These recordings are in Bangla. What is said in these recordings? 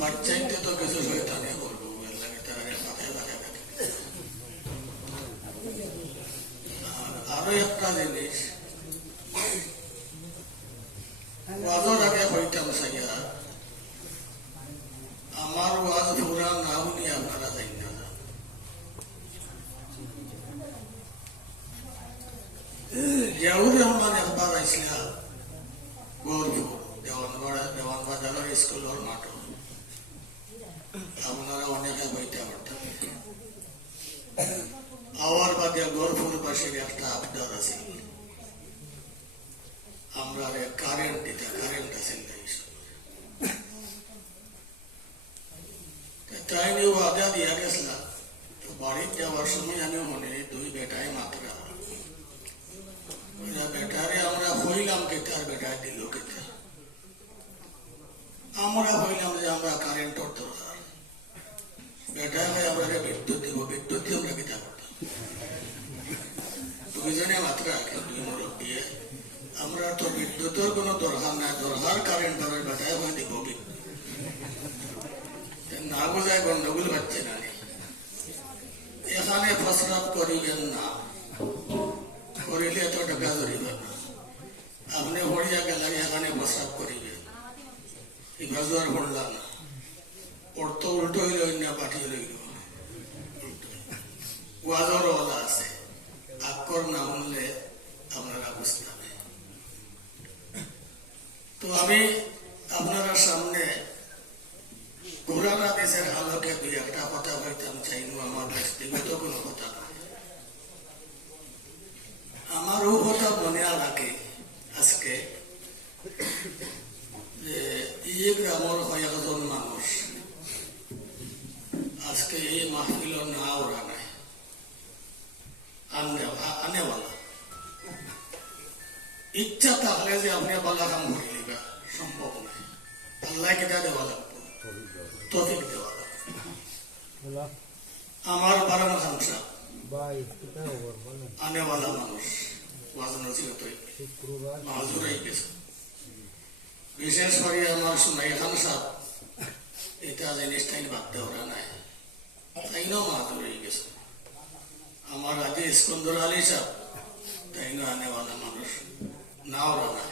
বাচ্চাইতে তো কিছু শয়তানি করবো লাগে তারা মাথায় দেখা থাকে। আরো একটা জিনিস ওয়াজর আগে হইতাম সাইয়া আমার ওয়াজ পুরা না উনি আপনারা যাই না জিয়াউর রহমান একবার আইসলা গৌরপুর দেওয়ান বাজারের স্কুলের মাঠ আপনারা অনেকে বইতে পারতেন আওয়ার বাদে গৌরপুর পাশের একটা আবদার আছে আমরা কারেন্ট দিতে কারেন্ট আছে তাই নিয়ে আদা দিয়া গেছিলাম তো বাড়ির যাওয়ার সময় আমি মনে দুই বেটায় মাত্রা বেটারে আমরা হইলাম কে তার বেটায় দিল কেটে আমরা হইলাম যে আমরা কারেন্টর দরকার বেটায় ভাই আমরা বিদ্যুৎ দিব বিদ্যুৎ দিয়ে আমরা কেটা করতাম দুইজনে মাত্রা দুই মোরগ দিয়ে আমরা তো বিদ্যুতের কোনো দরকার নাই দরকার কারেন্ট ধরার বেটায় ভাই দিব না বোঝায় গন্ডগোল পাচ্ছে না এখানে প্রস্রাব করিবেন না করিলে এত টাকা ধরিবেন না আপনি হরিয়া গেলেন এখানে প্রস্রাব করিবেন এই গাজু আর পড়লাম না ওর তো উল্টো হইল না পাঠিয়ে রইল ওয়াজর ওলা আছে আক্কর না শুনলে আপনারা বুঝতে হবে। তো আমি আপনারা সামনে পুরানা দেশের আলোকে দুই একটা কথা বলতাম চাইনু আমার ব্যক্তিগত কোনো কথা নয় আমার ও কথা মনে রাখে আজকে যে এই গ্রামের কয়েকজন মানুষ আজকে এই মাহফিল না ওরা নাই আনেওয়ালা ইচ্ছা থাকলে যে আপনি বালা কাম করে নিবা সম্ভব নয় আল্লাহ কেটা দেওয়া লাগবে তৌফিক দেওয়া আমার বারান খামসা আনেওয়ালা মানুষ মাজুরাই গেছে বিশেষ করে আমার সুনাই খামসা এটা জিনিসটাই ভাবতে ওরা নাই তাইও মাজুরাই গেছে আমার আদি ইস্কন্দর আলী সাহ তাইও আনেওয়ালা মানুষ না ওরা নাই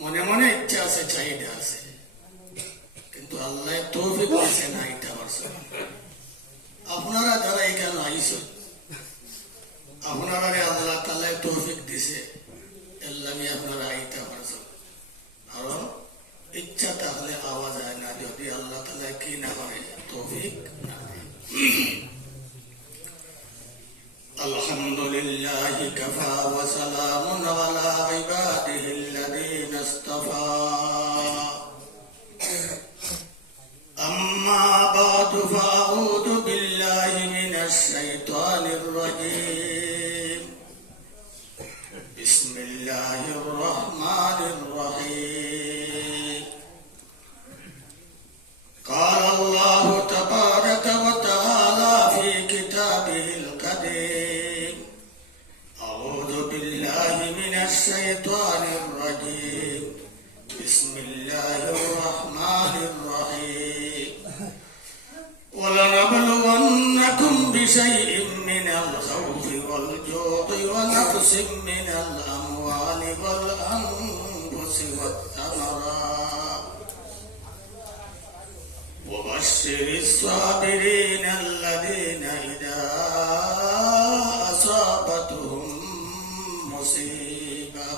মনে মনে ইচ্ছা আছে চাহিদা আছে কিন্তু আল্লাহ তৌফিক দিয়েছে না এটা পারছেন আপনারা যারা এখানে আইসেন আপনারা আল্লাহ তাআলা তৌফিক দিছে এর লাগে আপনারা আইতে পারছেন কারণ ইচ্ছা থাকলে পাওয়া যায় না যদি আল্লাহ তাআলা কি না করে তৌফিক না করে। আলহামদুলিল্লাহি কাফা ওয়া সালামুন আলা ইবাদিহিল্লাযীনা ইসতাফা أما بعد فأعوذ بالله من الشيطان الرجيم بسم الله الرحمن الرحيم قال الله تبارك وتعالى في كتابه القديم أعوذ بالله من الشيطان الرجيم بسم الله الرحمن الرحيم ولنبلونكم بشيء من الخوف والجوع ونقص من الأموال والأنفس والثمرات وبشر الصابرين الذين إذا أصابتهم مصيبة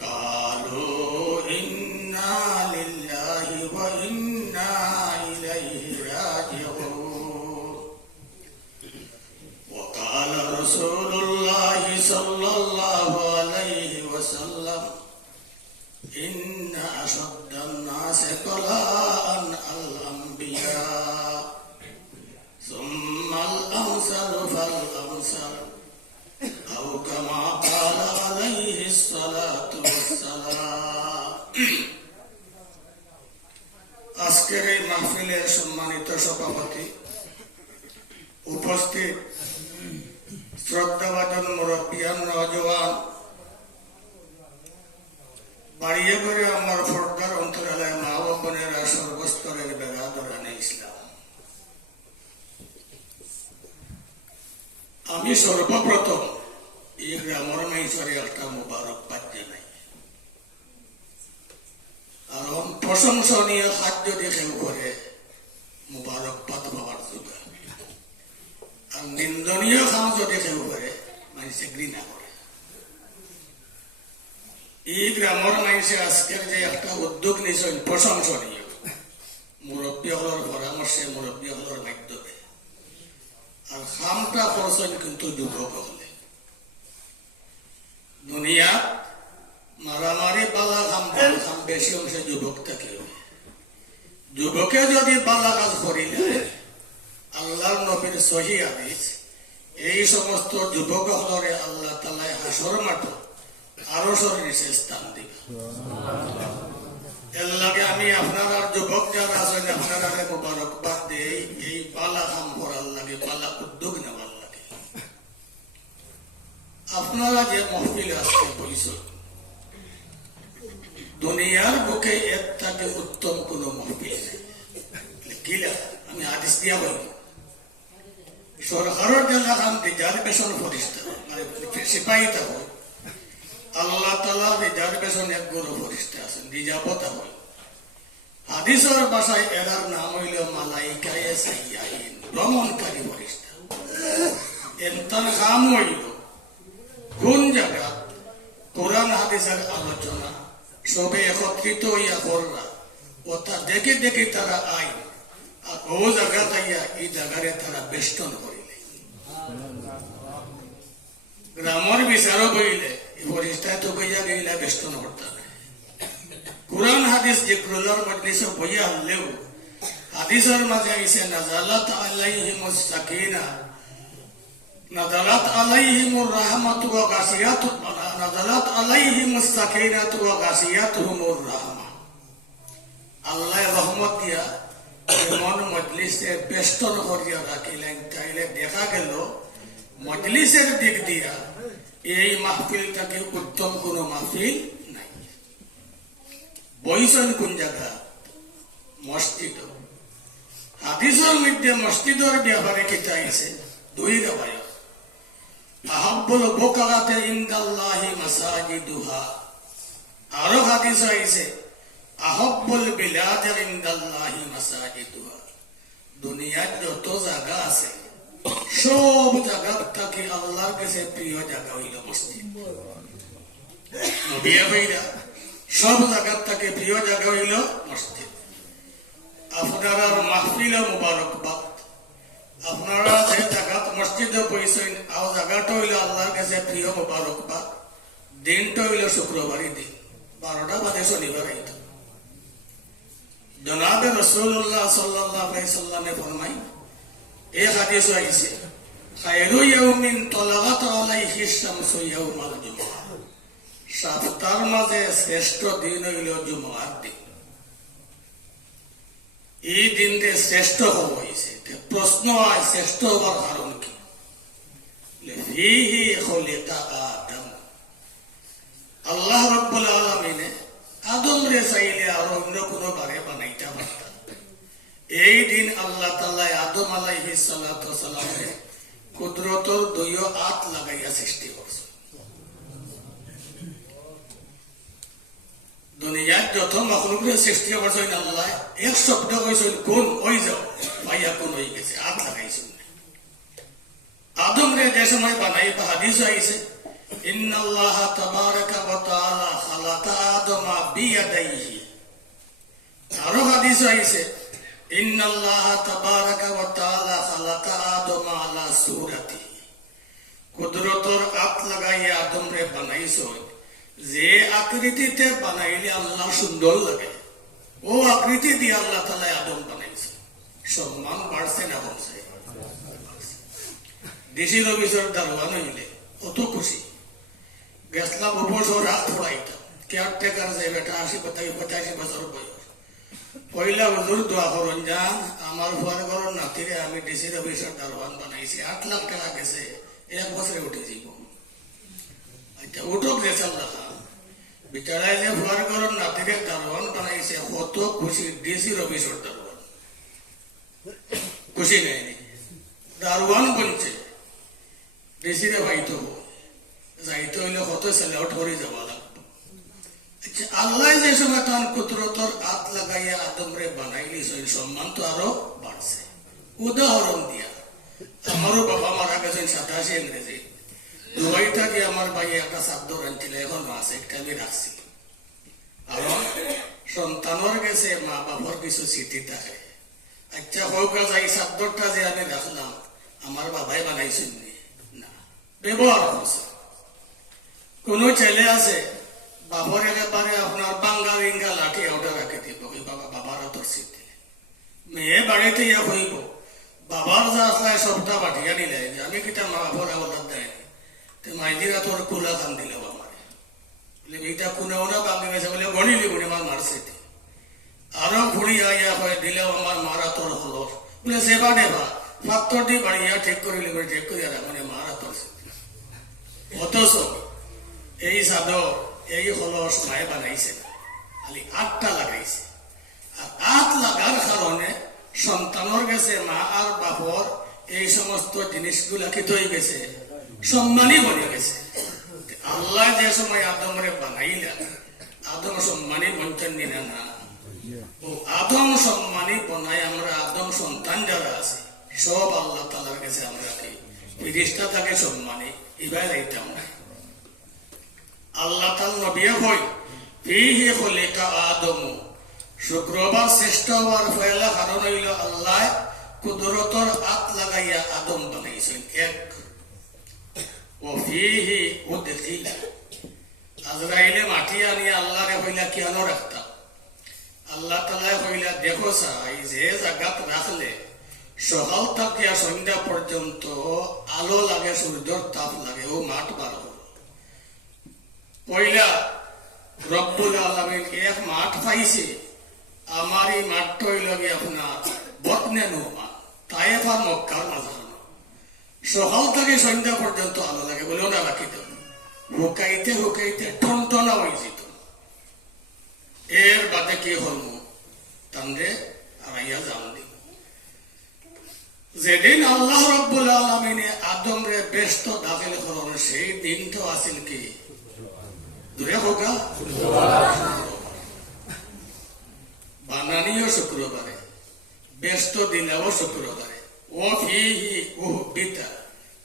قالوا إنا لله وإنا إليه راجعون وقال رسول الله صلى الله عليه وسلم إن أشد الناس بلاء الأنبياء ثم الأمثل فالأمثل أو كما قال عليه الصلاة والسلام আজকের এই মাহফিলের সম্মানিত সভাপতি উপস্থিত শ্রদ্ধাভাজন মুরব্বিয়ান নওজোয়ান বাড়িয়ে করে আমার ফর্দার অন্তরালয় মা ও বোনেরা আমি সর্বপ্রথম এই গ্রামের মানুষের একটা মুবারকবাদ জানাই, কারণ প্রশংসনীয় খাদ্য দেখেও করে মুবারকবাদ পাওয়ার যোগা, আর নিন্দনীয় কাম যদি কেউ করে মানুষে ঘৃণা করে। এই গ্রামের মানুষে আজকের যে একটা উদ্যোগ নিয়েছেন প্রশংসনীয়, মুরব্বীগুলোর পরামর্শে, মুরব্বীগুলোর মাধ্যমে, আর খামটা করছেন কিন্তু যুবক হলে। দুনিয়া মারামারি বালা খাম খাম বেশি অংশে যুবক থাকে। যুবকে যদি বালা কাজ করিলে আল্লাহর নবীর সহি হাদিস, এই সমস্ত যুবক হলরে আল্লাহ তাআলা হাসর মাঠ আরশের নিচে স্থান দিবে। এর লাগে আমি আপনারা যুবক যারা আছেন আপনারা মুবারকবাদ দেই, এই বালা কাম করার লাগে, বালা উদ্যোগ নেওয়ার লাগে। আপনারা যে মহফিল আজকে বলছেন, দুনিয়ার বুকে এর থেকে উত্তম কোন মহফিল নেই। কিলা আমি হাদিস দিয়া বলি, সরকারের জেলাখান রিজার্ভেশন ফরিস্তা মানে সিপাহী থাকো, আল্লাহ তাআলা রিজার্ভেশন এক গুরু ফরিস্তা আছেন, রিজার্ভতা হয়। হাদিসের ভাষায় এরার নাম হইল মালাইকায়ে সাইয়্যাহিন, ভ্রমণকারী ফরিস্তা। এন্তার কাম হইল কোন জায়গা কোরআন হাদিসের আলোচনা সবে একত্রিত হইয়া করলা, ওটা দেখে দেখে তারা আইন, আর ও জায়গা তাইয়া এই জায়গারে তারা বেষ্টন করিলে। গ্রামের বিচারও বইলে এই পরিষ্কার তো কইয়া গেলা বেষ্টন করতে। কোরআন হাদিস যে ক্রোলার মজলিসে বইয়া হলেও হাদিসের মাঝে আইসে নাজালাত আলাইহিমুস সাকিনা, নাজালাত আলাইহিমুর রাহমাতু ওয়া গাশিয়াতু, নাজালাত আলাইহিমুস সাকিনাতু ওয়া গাশিয়াতুহুমুর রাহমা। আল্লাহ রহমত দিয়া এমন মজলিসে বেষ্টন করিয়া রাখিলেন, তাইলে দেখা গেল মজলিসের দিক দিয়া এই মাহফিলটাকে উত্তম কোন মাহফিল নাই। বইছেন কোন জায়গা? মসজিদ। হাদিসের মধ্যে মসজিদের ব্যাপারে কিতা আইছে দুই রেওয়ায়াত। আহাব্বুল বুকাতে ইনদাল্লাহি মাসাজিদুহা, আরো হাদিস আইছে আহাব্বুল বিলাদি ইনদাল্লাহি মাসাজিদুহা। দুনিয়ার যত জায়গা আছে সব জায়গা থেকে আল্লাহর কাছে প্রিয় জায়গা হইল মসজিদ। নবিয়া ভাইরা সব জায়গা থেকে প্রিয় জায়গা হইল মসজিদ। আপনারা মাহফিল মুবারকবাদ, আপনারা যে জায়গা মসজিদে বইছেন আর জায়গাটা হইল আল্লাহর কাছে প্রিয় মুবারকবাদ। দিনটা হইল শুক্রবারই দিন, 12টা বাজে শনিবার আইত। জনাবে রাসূলুল্লাহ সাল্লাল্লাহু আলাইহি সাল্লামে ফরমাই, এই হাদিস আইছে খায়রু ইয়াউমিন তালাগাত আলাইহি শামসু ইয়াউমাল জুমআহ, সপ্তাহের মাঝে শ্রেষ্ঠ দিন হইল জুমার দিন। এই দিনকে শ্রেষ্ঠ হব হয়েছে। প্রশ্ন হয় শ্রেষ্ঠ হবার কারণ কি? ফীহি খুলিকা আদম, আল্লাহ রাব্বুল আলামিনে আদম রে চাইলে আর অন্য কোনো বারে বানাইতে পারতেন। এই দিন আল্লাহ তাআলা আদম আলাইহিস সালাতু ওয়াস সালামকে কুদরতর দুই হাত লাগাইয়া সৃষ্টি করছে। দুনিয়ার যত মখলুকের সৃষ্টি করছেন আল্লাহ এক শব্দ কইছেন কোন, ওই যাও ভাইয়া কোন হয়ে গেছে, হাত লাগাইছেন। আদম রে যে সময় বানাইবা হাদিস আইছে ইন্নাল্লাহ তাবারাকা ওয়া তাআলা খালাকা আদমা বিয়াদাইহি। আরো হাদিস আইছে ইন্নাল্লাহ তাবারাকা ওয়া তাআলা খালাকা আদমা আলা সূরাতিহি। কুদরতর হাত লাগাইয়া আদম রে বানাইছেন। যে আকৃতিতে বানাইলে আল্লাহ সুন্দর লাগে, ও আকৃতি দিয়ে আল্লাহ তাআলা আদম বানাইছে। সম্মান বাড়ছে না কমছে? ডিসি অফিসের দারোয়ান হইলে অত খুশি, গেছলাম অবসর হাত পড়াইতাম। কেয়ারটেকার যে বেটা 85 বছর বয়স, পয়লা হুজুর দোয়া করুন যান আমার ফুয়ার ঘরের নাতিরে আমি ডিসি অফিসের দারোয়ান বানাইছি, 8 লাখ টাকা গেছে, 1 বছরে উঠে যাব। আচ্ছা উঠক গেছে আল্লাহ বিচারায় যে ফুয়ার ঘরের নাতিরে দারোয়ান বানাইছে, কত খুশি ডিসি অফিসের দারোয়ান। খুশি নেয়নি, দারোয়ান বলছে বেশিরে পাইতো যাইতে হইলে কত ছেলে আউট করে যাওয়া লাগবে। আচ্ছা, আল্লাহ যে সময় তার কুদরতর হাত লাগাইয়া আদমরে বানাইলি সম্মান তো আরো বাড়ছে। উদাহরণ দিয়া, আমারও বাবা মারা গেছেন 87 ইংরেজি, দুবাই থেকে আমার ভাই একটা চাদর আনছিল, এখনো আছে, একটা আমি রাখছি। কারণ সন্তানের গেছে মা বাবার কিছু স্মৃতি থাকে। আচ্ছা হোক, যাই চাদরটা যে আমি রাখলাম আমার বাবাই বানাইছেন না, ব্যবহার করছে। কোন ছেলে আছে বাবার একেবারে আপনার বাঙ্গা রিঙ্গা লাঠি ওটা রাখে দিব, বাবা বাবার তোর স্মৃতি। মেয়ে বাড়িতে ইয়া হইব, বাবার যা আসলে সবটা পাঠিয়ে নিলে আমি কিটা মা বাবার আওলাদ দেয়নি, মাইদিরা তোর কুলা খান দিল আমারে, বলে এইটা কোনেও না বাঙ্গি গেছে বলে গণিলি গুণে আমার মার স্মৃতি। আরো ঘুরি আইয়া হয়ে দিলেও আমার মারা তোর হলো, বলে সেবা নেবা পাত্রটি বাড়িয়া ঠিক করিলি, ঠিক করিয়া মানে মারা তোর স্মৃতি। অথচ এই চাদর এই হলস মায়ে বানাইছে না, খালি আটটা লাগাইছে। আর আট লাগার কারণে সন্তানের গেছে মা আর বাপর এই সমস্ত জিনিসগুলা কি তৈরি গেছে, সম্মানই বনে গেছে। আল্লাহ যে সময় আদমরে বানাইলা, আদম সম্মানই বঞ্চন নিলে না, ও আদম সম্মানই বনাই আমরা আদম সন্তান যারা আছে সব আল্লাহ তালার কাছে আমরা কি ফিরিস্তা থাকে সম্মানী এবার এইটাম নাই। আল্লাহ তাল নবিয়া হই ফিহি খুলিকা আদম, শুক্রবার শ্রেষ্ঠ হওয়ার পয়লা কারণ হইল আল্লাহ কুদরতর হাত লাগাইয়া আদম বানাইছেন এক। ও ফিহি উদখিলা, আজরাইলে মাটি আনিয়া আল্লাহরে কইলা কেন রাখতাম, আল্লাহ তাআলা কইলা দেখো এই যে জায়গাত রাখলে সকাল থেকে সন্ধ্যা পর্যন্ত আলো লাগে, সূর্যের তাপ লাগে, ও মাঠ বার হল। পয়লা রব্বুল আলামিন এক মাঠ পাইছে, আমার এই মাঠটা হইল আপনার বতনে নোমা তায়েফ আর মক্কার মাঝানো, সকাল থেকে সন্ধ্যা পর্যন্ত আলো লাগে বলে ওরা রাখি দেব, হুকাইতে হুকাইতে টনটনা হয়ে যেত। এর বাদে কি হল তান্ডে আড়াইয়া জান দিব। যেদিন আল্লাহ রব্বুল আলামিনে আদমরে ব্যস্ত দাখিল করেন সেই দিনটা আছিল কি দূরে হোকা বানানিও শুক্রবারে, ব্যস্ত দিলেও শুক্রবারে। ও ফিহি উহবিতা,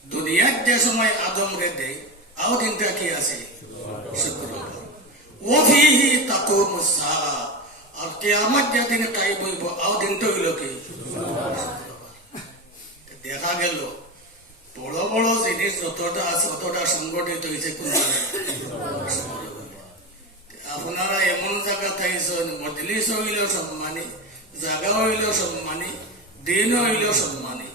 দুনিয়ার যে সময় আদমরে দেয় আও দিনটা কি আছে শুক্রবার। ও ফিহি তাকুমুস সাআ, আর কিয়ামত যেদিন কায়েম হইব আও দিনটা হইল কি। দেখা গেল বড় বড় জিনিস যতটা আছে ততটা সংগঠিত হয়েছে কোন আপনারা এমন জায়গা থাইছেন, মজলিস হইলেও সম্মানী, জায়গা হইলেও সম্মানী, দিন হইলেও সম্মানী।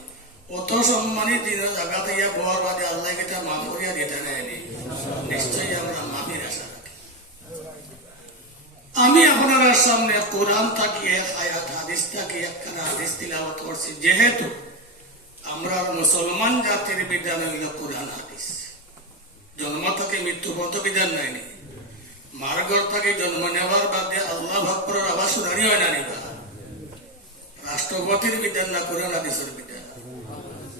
অত সম্মানী দিন জায়গা থেকে বর বাদে আল্লাহ কেটা মাফ করিয়া দিতে নেয়নি, নিশ্চয়ই আমরা মাফির আশা রাখি। আমি আপনার সামনে কোরআন থাকিয়ে আয়াত হাদিস থাকিয়ে একখানা হাদিস তিলাওয়াত করছি, যেহেতু আমরা মুসলমান জাতির বিধান হইল কোরআন হাদিস। জন্ম থেকে মৃত্যু পর্যন্ত বিধান নাইনি, মার্গর থেকে জন্ম নেওয়ার বাদে আল্লাহ ভক্তর আবার শুনানি হয় না নিবা। রাষ্ট্রপতির বিধান না কোরআন হাদিসের বিধান,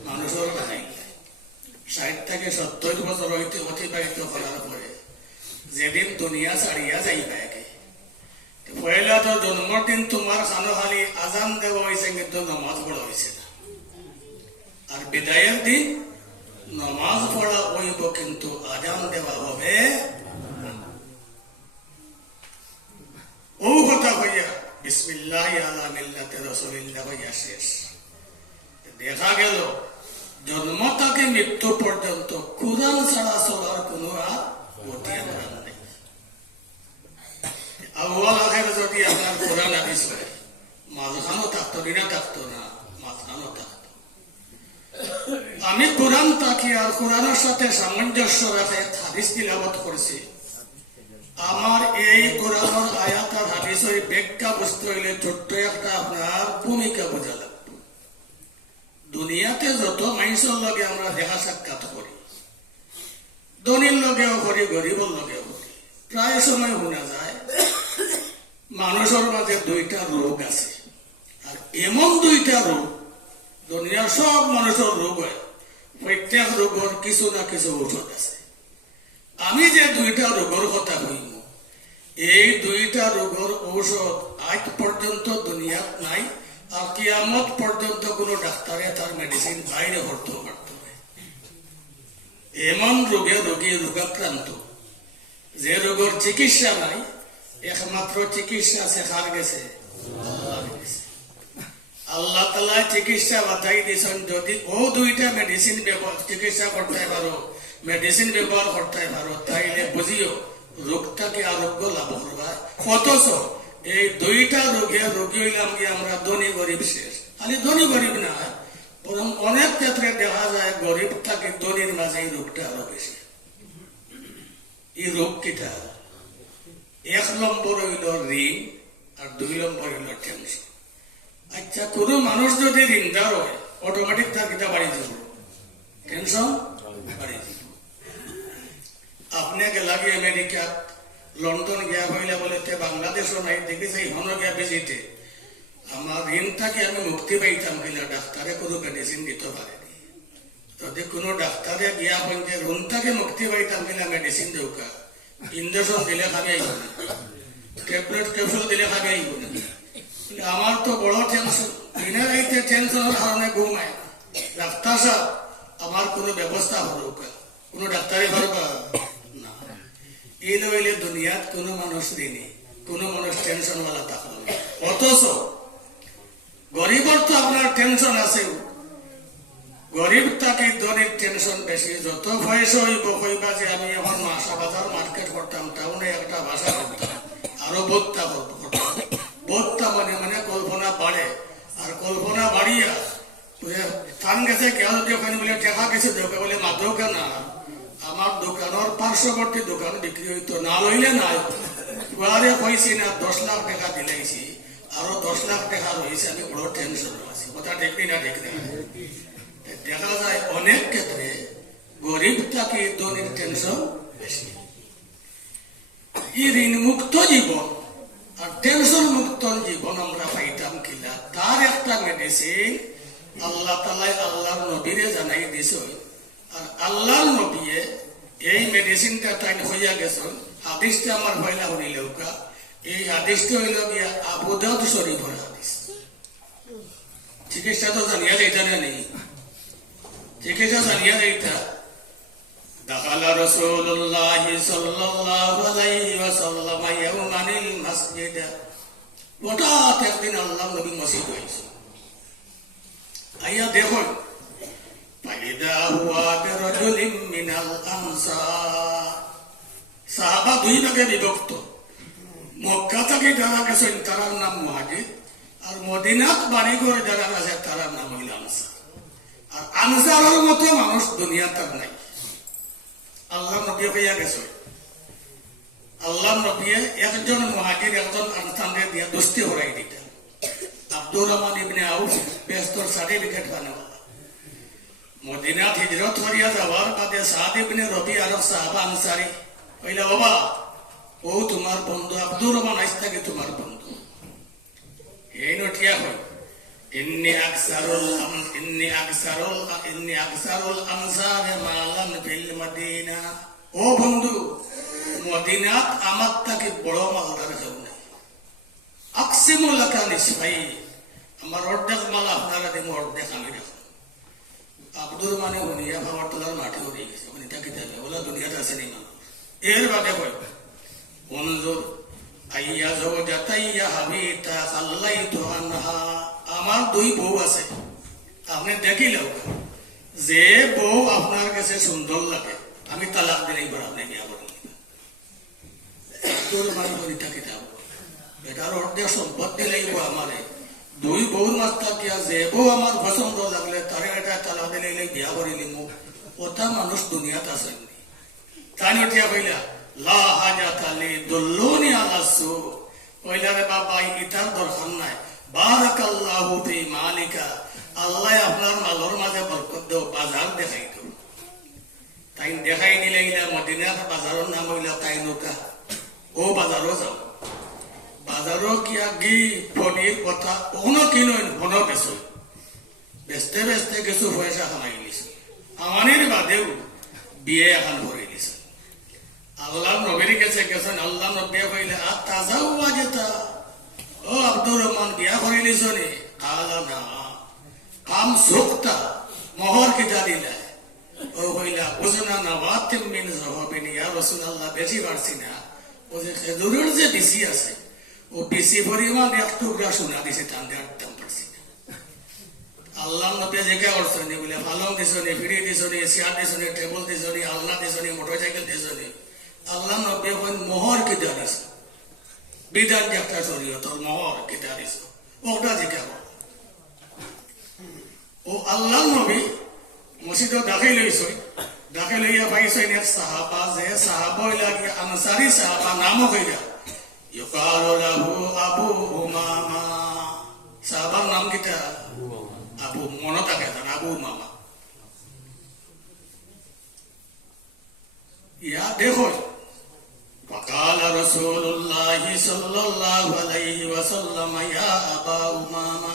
মানুষের বানাই 60 থেকে 70 বছর হইতে অতিবাহিত করার পরে যেদিন দুনিয়া ছাড়িয়া যাইবা, পয়লা তো জন্মদিন তোমার খানো খালি আজান দেওয়া হয়েছে কিন্তু নমাজ পড়া হয়েছে না, আর বিদায়ের দিন নমাজ পড়া হইব কিন্তু আজান দেওয়া হবে। ও কথা হইয়া বিসমিল্লাহ আলা মিল্লাতে রাসূলিল্লাহ হইয়া শেষ। দেখা গেল জন্ম থেকে মৃত্যু পর্যন্ত কোরআন ছাড়া চলার কোন আর গতি আমার নাই। আউয়াল আখের যদি আপনার কোরআন হাদিস হয়, মাঝখানও থাকতো না, থাকতো না, মাঝখানও থাকতো। আমি কোরআন তাকি আর কোরআনের সাথে সামঞ্জস্য রেখে হাদিস তিলাওয়াত করছি। আমার এই কোরআনের আয়াত আর হাদিসের ব্যাখ্যা বুঝতে হইলে ছোট্ট একটা আপনার ভূমিকা বোঝা লাগবে। দুনিয়াতে যত মানুষের লগে আমরা দেখা সাক্ষাৎ করি, ধনীর লগেও করি, গরিবের লগেও করি, প্রায় সময় শোনা যায় মানুষের মাঝে দুইটা রোগ আছে। আর এমন দুইটা রোগ দুনিয়ার সব মানুষের রোগ হয়, প্রত্যেক রোগের কিছু না কিছু ঔষধ আছে। আমি যে দুইটা রোগের কথা কইব, এই দুইটা রোগের ঔষধ আজ পর্যন্ত দুনিয়াত নাই, আর কিয়ামত পর্যন্ত কোন ডাক্তারে তার মেডিসিন বাইরে করতে পারত না। এমন রোগে রোগী রোগাক্রান্ত, যে রোগের চিকিৎসা নাই, একমাত্র চিকিৎসা আছে কার গেছে? আল্লাহর গেছে। আল্লাহ তাআলা চিকিৎসা বাতাই দিয়েছেন, যদি ও দুইটা মেডিসিন চিকিৎসা করতে পারো, মেডিসিন ব্যবহার করতে পারো, তাইলে বুঝিও রোগটাকে আরোগ্য লাভ করবা। অথচ এই দুইটা রোগে রোগী হইলাম কি আমরা ধনী গরিব শেষ। খালি ধনী গরিব না, বরং অনেক ক্ষেত্রে দেখা যায় গরিব থাকে ধনীর মাঝে এই রোগটা আরো বেশি। এই রোগ কিটা? 1 নম্বর হইল ঋণ, আর 2 নম্বর হইল টেনশন। আচ্ছা, কোন মানুষ যদি ঋণদার হয়, অটোমেটিক তার কিটা বাড়ি যাব? টেনশন বাড়ি যাব। আপনি গেলা গিয়ে আমেরিকা, লন্ডন গিয়া হইলে বলে বাংলাদেশও নাই, দেখেছে ইহন গিয়া বেজিতে আমার ঋণ থেকে আমি মুক্তি পাইতাম কিনা, ডাক্তারে কোনো মেডিসিন দিতে পারেনি। যদি কোনো ডাক্তারে গিয়া পঞ্চে ঋণ থেকে মুক্তি পাইতাম কিনা মেডিসিন দৌকা, ইঞ্জেকশন দিলে খাবে আইব না, ট্যাবলেট ক্যাপসুল দিলে খাবে আইব না। আমার তো বড় টেনশন, ঋণের আইতে টেনশনের কারণে ঘুমায়। ডাক্তার সাহেব আমার কোনো ব্যবস্থা হলো, কোনো ডাক্তারে পারবা না। এই নইলে দুনিয়াত কোনো মানুষ ঋণী, কোনো মানুষ টেনশনওয়ালা থাকলো। অথচ গরিবর তো আপনার টেনশন আছে, গরিব তাকে ধনীর টেনশন বেশি। যত বয়স হইব কইবা যে আমি এখন মাসা বাজার মার্কেট করতাম, টাউনে একটা বাসা করতাম, আরো বোধটা করতাম। বোধটা মানে মানে কল্পনা বাড়ে, আর কল্পনা বাড়িয়া স্থান গেছে কেউ যদি ওখানে বলে টেকা গেছে, দোকে বলে মাদৌকা না, আমার দোকানের পার্শ্ববর্তী দোকান বিক্রি হইতো, না লইলে না ঘরে কইছি না 10 লাখ টাকা দিলাইছি, আরো 10 লাখ টাকা রয়েছে, আমি বড় টেনশন আছি। কথা ঠিক না? ঠিক না? দেখা যায় অনেক ক্ষেত্রে গরিব থাকে ধনীর টেনশন বেশি। এই ঋণ মুক্ত জীবন আর টেনশন মুক্ত জীবন আমরা পাইতাম কিনা, তার একটা মেডিসিন আল্লাহ তাআলা আল্লাহর নবীরে জানাই দিছে। আর আল্লাহর নবীয়ে এই মেডিসিনটা তাই হইয়া গেছে। হাদিসটা আমার পয়লা হইলেও কা, এই হাদিসটা হইল গিয়া আবু দাউদ শরীফের হাদিস। চিকিৎসা তো জানিয়া যাইতা না নেই, চিকিৎসা জানিয়া যাইতা। দাখালা রাসূলুল্লাহ সাল্লাল্লাহু আলাইহি ওয়াসাল্লাম ইয়াওমানিল মাসজিদ। হঠাৎ একদিন আল্লাহর নবী মসজিদ হইছে, আইয়া দেখুন ফাইদা হুয়া বিরাজুলিন মিনাল আনসার। সাহাবা দুই ভাগে বিভক্ত। মক্কা থেকে যারা গেছেন তার নাম মুহাজির, আর মদিনাত বাড়ি করে যারা আছে তার নাম হইল আনসার। আর আনসারের মতো মানুষ দুনিয়াতে নাই। আল্লাহ নবী হইয়া গেছে, আল্লাহ নবী একজন মুহাজির একজন আনসারে দিয়া দোস্তি হরাই দিতেন। আব্দুর রহমান ইবনে আউফ বেহতর সার্টিফিকেট বানাওয়ালা। মদিনাত হিজরত করিয়া যাওয়ার বাদে সাদ ইবনে রবি আরব সাহাবা আনসারী কইলা, বাবা ও তোমার বন্ধু আব্দুর রহমান আইস থাকে তোমার বন্ধু। এই নঠিয়া হয় ইন্নি আকসারুল আনসার মালান ফিল মদিনা। ও বন্ধু, মদিনাত আমার থেকে বড় মালদার কেউ নাই। আকসিমুল লাকা নিসফাই, আমার অর্ধেক মাল আপনারা দিব, অর্ধেক আমি রাখুন। আব্দুর মানে উনিয়া ভাবার তোলার মাটি উড়ে গেছে, উনি তাকে যাবে ওলা দুনিয়াতে আছে নি মানুষ। এর বাদে কয় বন্ধুর আইয়া যাতাইয়া হাবিতা আল্লাইতু আনহা। আমার 2 বউ আছে, আপনি দেখিলেও যে বউ আপনার কাছে সুন্দর লাগে আমি তালাক দিলেই বড় আপনি গিয়া বলেন। তোর মানে বলি তাকে যাবো, এটার অর্ধেক সম্পদ দিলেই আমারে 2 বউর মাস্তা কিয়া যে বউ আমার পছন্দ লাগলে তারে এটা তালাক দিলে বিয়া করিলি মুখ। ওটা মানুষ দুনিয়াতে আসেন। তাই উঠিয়া কইলা লা হাজাতা লি দুল্লুনি আলা সুক। কইলা রে বাবা ইটার দরকার নাই, বারাকাল্লাহু ফি মালিকা, আল্লাহ আপনার মালের মাঝে বরকত দাও, বাজার দেখাই দাও। তাই দেখাই দিলে মদিনার বাজারের নাম হইলা তাইনুকা। ও বাজারও যাও, বাজারও কিয়া ঘি পনির কথা ওখানে কিনো ওখানে বেচো, বেচতে বেচতে কিছু পয়সা কামাই গেছে। আমানের বাদেও বিয়ে এখন করে গেছে আল্লাহ নবীর কাছে গেছেন আল্লাহ নবী কইলে আর তাজাও বাজেতা ও আব্দুর রহমান বিয়া করে নিছনি আলা না কাম সুক্তা মোহর কিতা দিলা ও কইলা বুঝনা না ওয়াতিম মিন যাহাবিন ইয়া রাসূলুল্লাহ বেশি পারছি না ও যে খেজুরের যে বিসি আছে ও বিসি পরিমাণ এক টুকরা সোনা দিছে তান্ডে আটতাম পারছি না আল্লাহ নবী জেগে করছেন বলে পালং দিছনি ফিরি দিছনি চেয়ার দিছনি টেবল দিছনি আলনা দিছনি মোটরসাইকেল দিছনি আল্লাহ নবী কইন মোহর কিতা দিছ বিধান যে একটা শরীয়তর মোহর কিতা দিছ ওটা জেগে ও আল্লাহ নবী মসজিদে দাখিল হইছে দাখিল হইয়া পাইছেন এক সাহাবা যে সাহাবা লাগি আনসারী সাহাবা নামও কইরা ইউকালু লাহু আবু উমামা সাহাবার নাম কিটা আবু মনে থাকে না আবু উমামা ইয়া দেখো فقال رسول الله صلى الله عليه وسلم يا أبا أمامة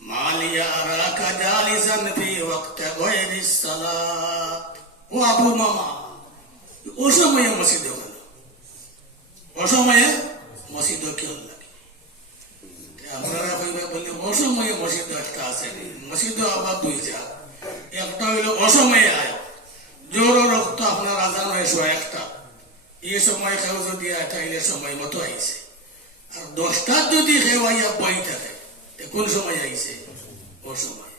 ما لي أراك جالسا في وقت غير الصلاة وأبو أمامة অসময়ে মসজিদে হল অসময়ে মসজিদে কি হল আপনারা কইবা বলে অসময়ে মসজিদ একটা আছে মসজিদে আবার দুইটা একটা হইল অসময়ে আয় জোর রক্ত আপনার আজান হয় 101টা এই সময় কেউ যদি আইলে সময় মতো আইছে আর 10টার যদি কেউ আইয়া বই থাকে কোন সময় আইছে ও সময়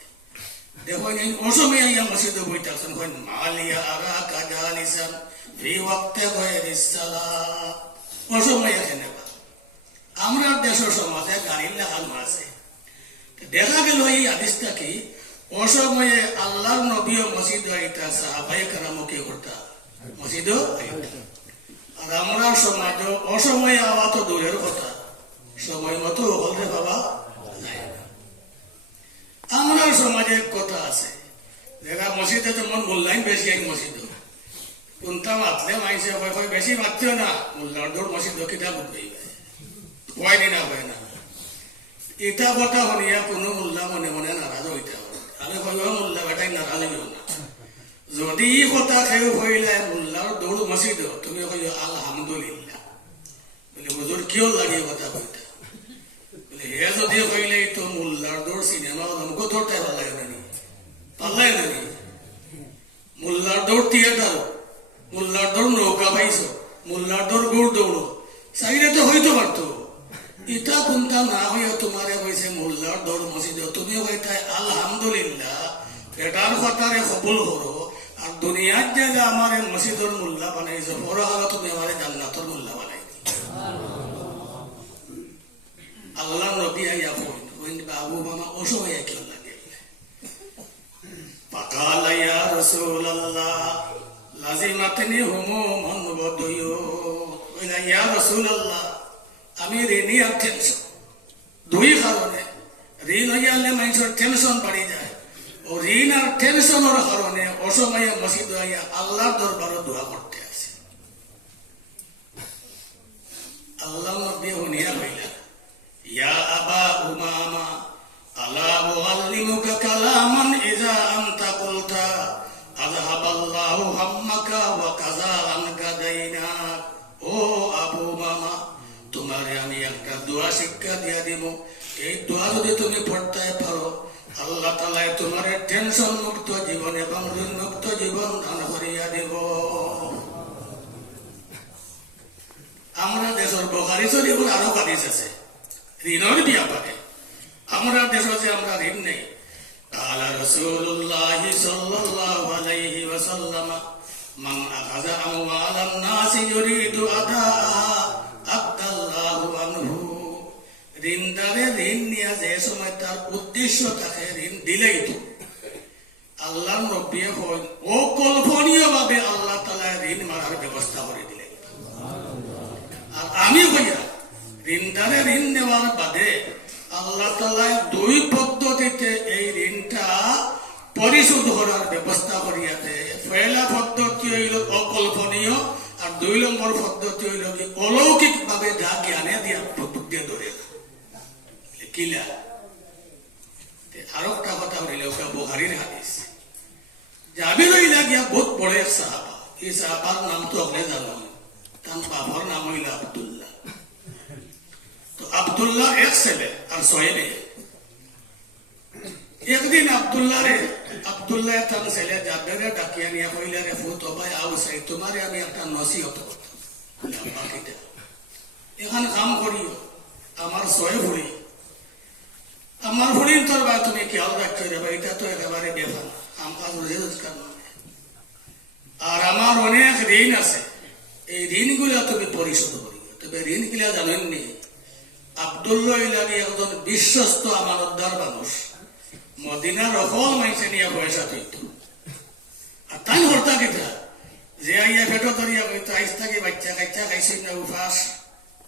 দেখুন ও সময় আইয়া মসজিদে বই থাকছেন মালিয়া আরা কাজালিসান ফি ওয়াক্তে গায়রিস সালাত ও সময় এখানে আমরা দেশের সমাজে গাড়ির লাগান আছে দেখা গেল এই হাদিসটা কি ও সময়ে আল্লাহর নবী মসজিদে আইতা সাহাবায়ে কেরামও কি করতা মসজিদে আইতা আর আমরা সমাজ অসময়ে আওয়া তো দূরের কথা সময় মতো হলে বাবা আমরা সমাজে কথা আছে দেখা মসজিদে যেমন মূল্যায়ন বেশি এক মসজিদ কোনটা মাতলে মাইছে বেশি মাতছেও না মোল্লার দৌড় মসজিদ কিতাব কয়দিন হয় না এটা কথা শুনিয়া কোনো মোল্লা মনে মনে নারাজ হইতে হবে আমি কইব মোল্লা বেটাই নারাজ হইও না যদি ই কথা কেউ হইলে মোল্লার দৌড় মসজিদ তুমি কই আলহামদুলিল্লাহ বলে হুজুর কিয় লাগে কথা কইতা বলে হে যদি কইলে তো মোল্লার দৌড় সিনেমা আমাকে ধরতে পারলাই না পারলাই না মোল্লার দৌড় থিয়েটার মোল্লার দৌড় নৌকা পাইছো মোল্লার দৌড় গোড় দৌড়ো চাইলে তো হইতে পারতো এটা কোনটা না হইয়া তোমারে কইছে মোল্লার দৌড় মসজিদ তুমি কইতাই আলহামদুলিল্লাহ এটার কথারে কবুল করো আর দুনিয়ার জায়গা আমার মসজিদের মোল্লা বানাইছো বড় হলো তুমি আমার জান্নাতের মোল্লা বানাই আল্লাহ নবী আইয়া কইন বাবু মামা অসময়ে কি লাগে পাকালা ইয়া রাসূলুল্লাহ লাজিমাতনি হুমুমুন বদয়ু কইলা ইয়া রাসূলুল্লাহ আমি ঋণী আর টেনশন দুই কারণে ঋণ হইয়ালে মানুষের টেনশন বাড়ি যায় ও ঋণ আর টেনশনের কারণে অসময়ে মসজিদ আইয়া আল্লাহর দরবারে দোয়া করতে আছে আল্লাহ নবী হুনিয়া কইলা ইয়া আবা উমামা আলা উআল্লিমুকা কালামান ইযা আনতা কুলতা আযহাবাল্লাহু হাম্মাকা ওয়া কাযা আনকা দাইনাক ও আবু উমামা তোমারে আমি একটা দোয়া শিক্ষা দিয়া দিব এই দোয়া যদি তুমি পড়তে পারো আল্লাহ তাআলা তোমার টেনশন মুক্ত জীবন এবং ঋণ মুক্ত জীবন দান করিয়া দেব আমরা দেশের বুখারী শরীফের আরো হাদিস আছে ঋণের ব্যাপারে আমরা দেশে যে আমরা ঋণ নেই قال رسول الله صلى الله عليه وسلم من أخذ أموال الناس يريد أداءها أدى الله عنه ঋণদারে ঋণ নিয়ে যে সময় তার উদ্দেশ্য থাকে ঋণ দিলেই তো আল্লাহ নবী হন অকল্পনীয় ভাবে আল্লাহ তাআলা ঋণ মারার ব্যবস্থা করে দিলেন আর আমি হইয়া ঋণদারে ঋণ নেওয়ার বাদে আল্লাহ তাআলা দুই পদ্ধতিতে এই ঋণটা পরিশোধ করার ব্যবস্থা করিয়া দেয় পয়লা পদ্ধতি হইল অকল্পনীয় আর 2 নম্বর পদ্ধতি হইল অলৌকিক ভাবে যা জ্ঞানে দিয়া প্রত্যুত্তর ধরে কিলা আরো একটা কথা হইল বুখারীর হাদিস জাবির হইলা গিয়া বহুত বড় এক সাহাবা, এই সাহাবার নাম তো আপনি জানেন, তার বাবার নাম হইলা আব্দুল্লাহ। তো আব্দুল্লাহ এক ছেলে আর 6 মেয়ে। একদিন আব্দুল্লাহ তার ছেলে জাবেরে ডাকিয়া নিয়ে কইলা, রে ফুত ভাই আও সাই, তোমারে আমি একটা নসিহত করতাম। এখানে কাম করিও, আমার 6 ভুড়ি, আমার ভুড়ির তোর বা তুমি খেয়াল রাখছো রে ভাই, এটা তো একেবারে বেফান, আমার রোজগার নয়। আর আমার অনেক ঋণ আছে, এই ঋণগুলা তুমি পরিশোধ করিও। তবে ঋণগুলা জানেননি, আব্দুল্লাহ ইলানি একজন বিশ্বস্ত আমানতদার মানুষ, মদিনার অকল মাইসে নিয়ে পয়সা তৈত। আর তাই হরতা কেটা যে আইয়া ফেটো ধরিয়া কইতো, আইস থাকি বাচ্চা কাচ্চা খাইছি না উপাস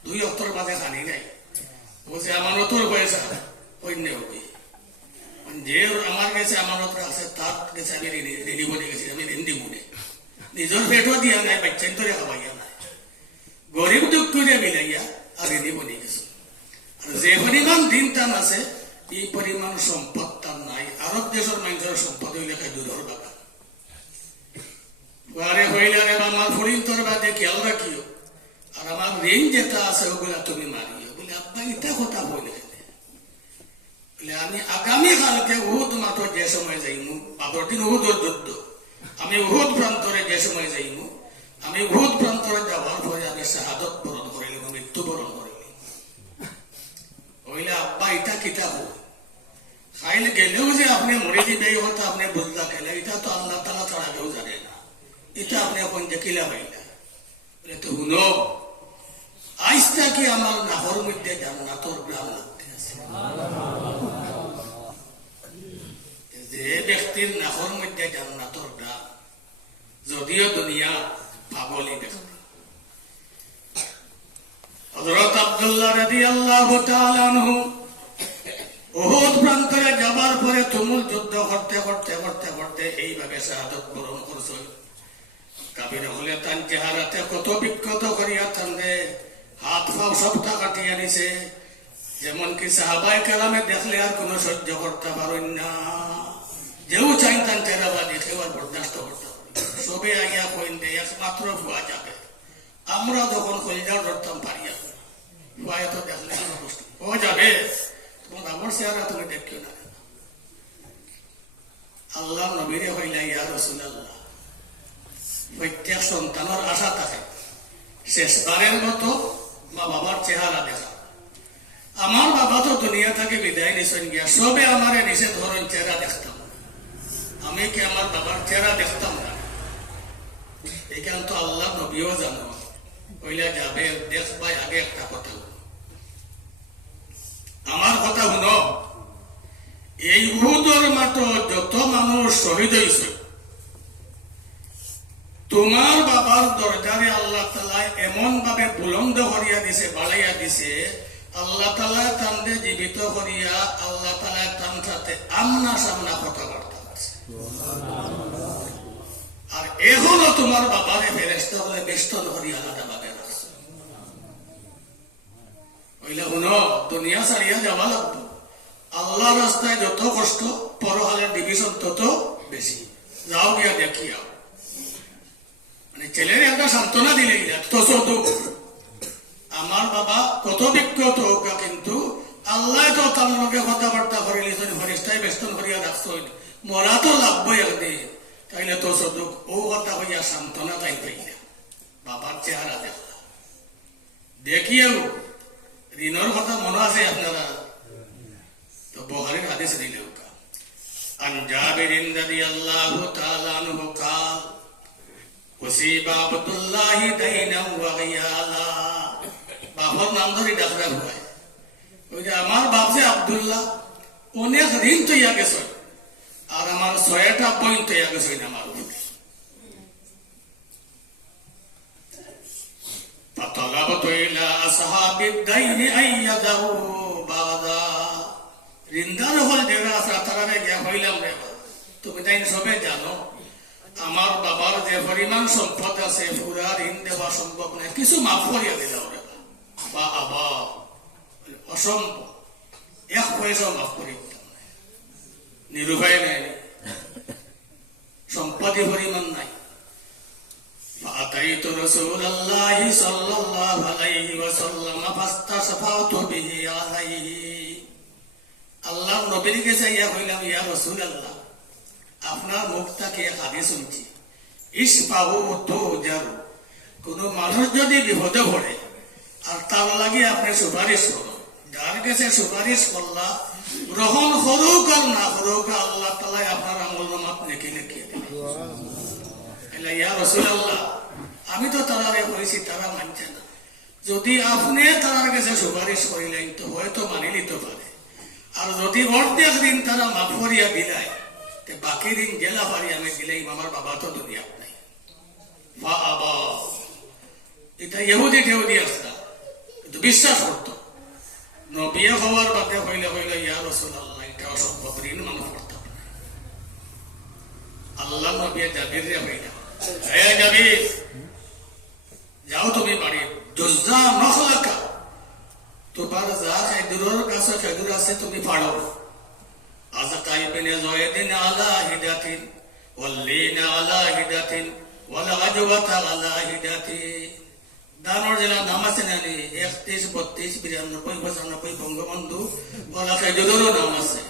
2 অক্টর বাদে খানি নাই, বলছে আমানতর পয়সা অন্য হবে। যে আমার কাছে আমানত আছে তার কাছে আমি রেডি বলে গেছি, আমি ঋণ দিব না। নিজের পেটও দিয়া নাই, বাচ্চাই ধরে খাওয়াইয়া নাই, গরিব দুঃখ মিলাইয়া আর রেডি বলে গেছে। আর যে পরিমাণ দিন টান আছে, এই পরিমাণ সম্পদ তার নাই। আরব দেশের মানুষের সম্পদ হইলে খাই দূরের বাগান। বারে হইলে আমার ফরিন তোর বাদে খেয়াল রাখিও, আর আমার ঋণ যেটা আছে ওগুলা তুমি মারিও। বলে আব্বা এটা কথা বলে বলে, আমি আগামী কালকে উহুদ মাত্র যে সময় যাইমু, বাবর দিন উহুদের যুদ্ধ, আমি উহুদ প্রান্তরে যে সময় যাইমু, আমি উহুদ প্রান্তরে যাওয়ার পরে আমি শাহাদত বরণ করিলাম, মৃত্যুবরণ করিলাম। হইলে আব্বা এটা কিতাব খাইলে গেলেও যে আপনি মরে দিবে এই কথা আপনি বুঝলা গেলে, এটা তো আল্লাহ তাআলা ছাড়া কেউ জানে না, এটা আপনি এখন দেখিলা পাইলা। বলে তো শুনো, আইসটা কি আমার নাহর মধ্যে জান্নাতের গ্রাম লাগতে আছে। যে ব্যক্তির নাহর মধ্যে জান্নাতের গ্রাম, যদিও দুনিয়া পাগলি ব্যক্তি। হযরত আব্দুল্লাহ রাদিয়াল্লাহু তাআলা আনহু উহুদ প্রান্তরে যাবার পরে তুমুল যুদ্ধ করতে করতে করতে করতে এইভাবে শাহাদাত বরণ করছে। কাবির হলে তার চেহারাতে কত বিক্ষত করিয়া তানরে হাত পাও সবটা কাটিয়ে নিছে, যেমন কি সাহাবায়ে কেরামে দেখলে আর কোনো সহ্য করতে পারেন না। যেও চাই তার চেহারা দেখে আর বরদাস্ত করতে পারেন। সবে আইয়া কইন দে একমাত্র ভুয়া যাবে, আমরা যখন কলিজা ধরতাম পারিয়া ভুয়া তো দেখলে ও যাবে, আমার চেহারা তুমি দেখিও না। আল্লাহ নবীরে হইলা, ইয়া রাসূলুল্লাহ, প্রত্যেক সন্তানের আশা থাকে শেষবারের মতো মা বাবার চেহারা দেখা। আমার বাবা তো দুনিয়া থেকে বিদায় নিছেন গিয়া, সবে আমার নিচে ধরেন চেহারা দেখতাম, আমি কি আমার বাবার চেহারা দেখতাম না? এখান তো আল্লাহ নবীও জানো, হইলা যাবে দেখবাই। আগে একটা কথা, আমার কথা শুনো, এই উহুদের মাত্র যত মানুষ শহীদ হয়েছে, তোমার বাবার দরজারে আল্লাহ তাআলা এমন ভাবে বুলন্দ করিয়া দিছে, বাড়াইয়া দিছে, আল্লাহ তাআলা তানরে জীবিত করিয়া আল্লাহ তাআলা তান সাথে আমনা সামনা কথাবার্তা আছে। আর এখনো তোমার বাবারে ফেরেশতা বলে বেষ্টন করিয়া আলাদা ভাবে রাখছে। হইলে শুনো, দুনিয়া ছাড়িয়া যাওয়া লাগবে। আল্লাহ রাস্তায় যত কষ্ট, পরকালের ডিভিশন তত বেশি। যাও গিয়া দেখিয়া, মানে ছেলের একটা সান্ত্বনা দিলে আমার বাবা কত বিক্ষত হোক, কিন্তু আল্লাহ তো তার লগে কথাবার্তা করে লিছেন, ফেরেশতায় বেষ্টন করিয়া রাখছ, মরা তো লাগবই একদিন, তাইলে তো সদুক ও কথা হইয়া সান্ত্বনা তাই পাইলা। বাবার চেহারা দেখলা, দেখিয়াও ঋণের কথা মনে আছে আপনারা তো বুখারীর হাদিস দিলেও আন জাবির রাদিয়াল্লাহু তাআলা আনহু قال وصيب عبد الله دينا وغيالا। বাবার নাম ধরে ডাকরা হয়, ওই যে আমার বাপ যে আব্দুল্লাহ অনেক ঋণ তৈয়া গেছে, আর আমার 6টা পয়েন্ট তৈয়া গেছে আমার উপরে। فطلبت الى اصحاب الدين ان يذروا بعضا। ঋণদার হল যারা আছে তারা গিয়া হইলাম রে, তুমি তাই সবে জানো আমার বাবার যে পরিমাণ সম্পদ আছে, পুরা ঋণ দেওয়া সম্ভব নয়, কিছু মাফ করিয়া দিলে ওরা বা আবা অসম্ভব, 1 পয়সা মাফ করি নিরুপায় নাই। সম্পদের পরিমাণ নাই। فأتيت رسول الله صلى الله عليه وسلم فاستشفعت به عليه আল্লাহ নবীর কাছে ইয়া কইলাম, ইয়া রাসূলুল্লাহ, আপনার মুখ থেকে এক হাদিস শুনছি, ইসফাহু তুজারু, কোন মানুষ যদি বিপদে পড়ে আর তার লাগে আপনি সুপারিশ করুন, যার কাছে সুপারিশ করলা গ্রহণ করুক আর না করুক, আল্লাহ তাআলা আপনার আমলনামা নেকি লিখিয়ে দেবে। ইয়া রাসূলুল্লাহ, আমি তো তারারে করেছি, তারা মানছে না, যদি আপনি তার কাছে সুপারিশ করিলেন তো হয়তো মানি নিতে পারে, আর যদি অর্ধেক দিন তারা মাফ করিয়া দিলাই, বাকি দিন গেলা পারি আমি দিলেই আমার বাবা তো দুনিয়া নাই। এটা ইহুদি ঠেউদি আসলা, কিন্তু বিশ্বাস করত। নবী হওয়ার বাদে হইলে হইলে ইয়া রাসূলুল্লাহ, এটা অসম্ভব, ঋণ মাফ করতে হবে। আল্লাহ নবী জাবির রে হইলা, হে জাবির, যাও তুমি বাড়ি, জুজা মখলাকা, তোমার যা খেজুরের গাছে খেজুর আছে তুমি ফাড়ো। আযাকা ইবনে যায়েদিন আলা হিদাতিন ওয়াল্লিন আলা হিদাতিন ওয়াল আজওয়াতা আলা হিদাতিন। দানোর জেলা নাম আছে নানি 31, 32, 92, 95 বঙ্গবন্ধু ওলা খেজুরেরও নাম আছে।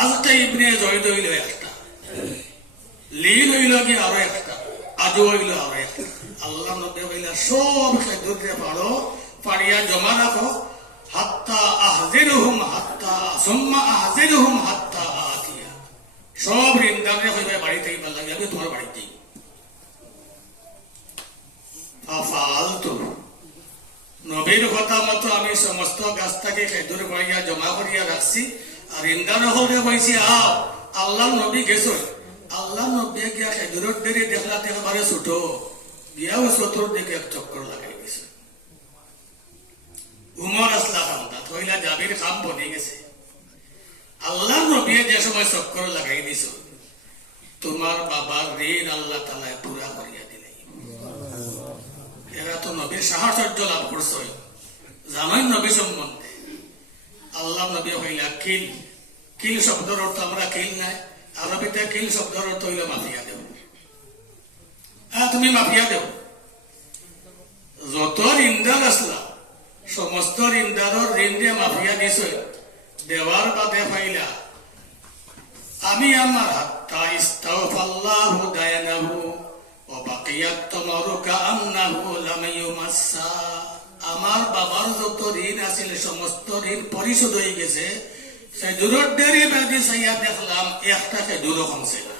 আযাকা ইবনে যায়েদ হইল একটা, লিন হইল কি আরো একটা, আজও হইল আরো একটা। আল্লাহ নবী হইলা সব খেজুরে ফাড়ো, পাড়িয়া জমা রাখো, হাত্তা আহজিরুহুম হাত্তা সুম্মা আহজিরুহুম হাত্তা আতিয়া। সব ঋণদারে হইবে বাড়িতেই ভাল লাগে, আমি তোমার বাড়িতেই। ফালতু নবীর কথা মতো আমি সমস্ত গাছটাকে খেজুর পাড়িয়া জমা করিয়া রাখছি, আর ঋণদার হলে হয়েছি আও আল্লাহ নবী গেছ। আল্লাহ নবী গিয়া খেজুরের দেরি দেখলা একেবারে ছোট, গিয়াও চতুর দিকে এক চক্কর লাগাই গেছে। উমর আসলা খামদা থইলা জাবির খাম বনে গেছে। আল্লাহ নবী যে সময় চক্কর লাগাই দিছ, তোমার বাবার ঋণ আল্লাহ তাআলা পুরা করিয়া দিলে। এরা তো নবীর সাহচর্য লাভ করছে, জানাই নবী সম্বন্ধে। আল্লাহ নবী হইলা কিল, কিল শব্দের অর্থ আমরা কিল নাই, আরবিতে কিল শব্দের অর্থ হইল মাফিয়া দেব। হ্যাঁ, তুমি মাফিয়া দেব। যত ঋণদার আসলা সমস্ত ঋণদারের ঋণ দিয়ে মাফিয়া দিছে, দেওয়ার বাদে পাইলা আমি আমার হাত্তা ইস্তাগফাল্লাহু দায়ানাহু ওয়া বাকিয়াত তামারু কাআন্নাহু লাম ইউমাসসা। আমার বাবার যত ঋণ আছিল সমস্ত ঋণ পরিশোধ হয়ে গেছে। খেজুরের দেরি বাদি চাইয়া দেখলাম একটা খেজুরও কমছে না।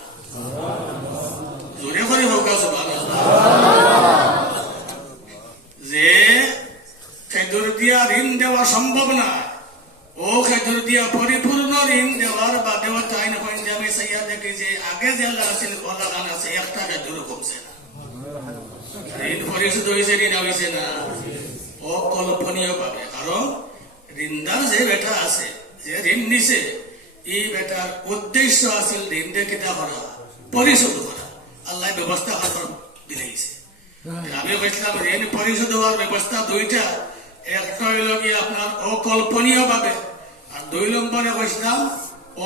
জোরে করে হোক সুবহানাল্লাহ। যে খেজুর দিয়া ঋণ দেওয়া সম্ভব না, ও খেজুর দিয়া পরিপূর্ণ ঋণ দেওয়ার বাদেও তাই না হয় যে আমি চাইয়া দেখি যে আগে যে আছিল লাগান আছে একটা খেজুরও কমছে না। ঋণ পরিশোধ হয়েছে, ঋণ হয়েছে না, অকল্পনীয় ভাবে। কারণ ঋণদার যে বেটা আছে, যে ঋণ নিছে, এই বেটার উদ্দেশ্য আছিল ঋণ দিয়ে কিতা করা, পরিশোধ করা। আল্লাহ ব্যবস্থা করার দিলাইছে। আমি বলছিলাম ঋণ পরিশোধ হওয়ার ব্যবস্থা দুইটা, একটা হইল কি আপনার অকল্পনীয় ভাবে, আর 2 নম্বরে বলছিলাম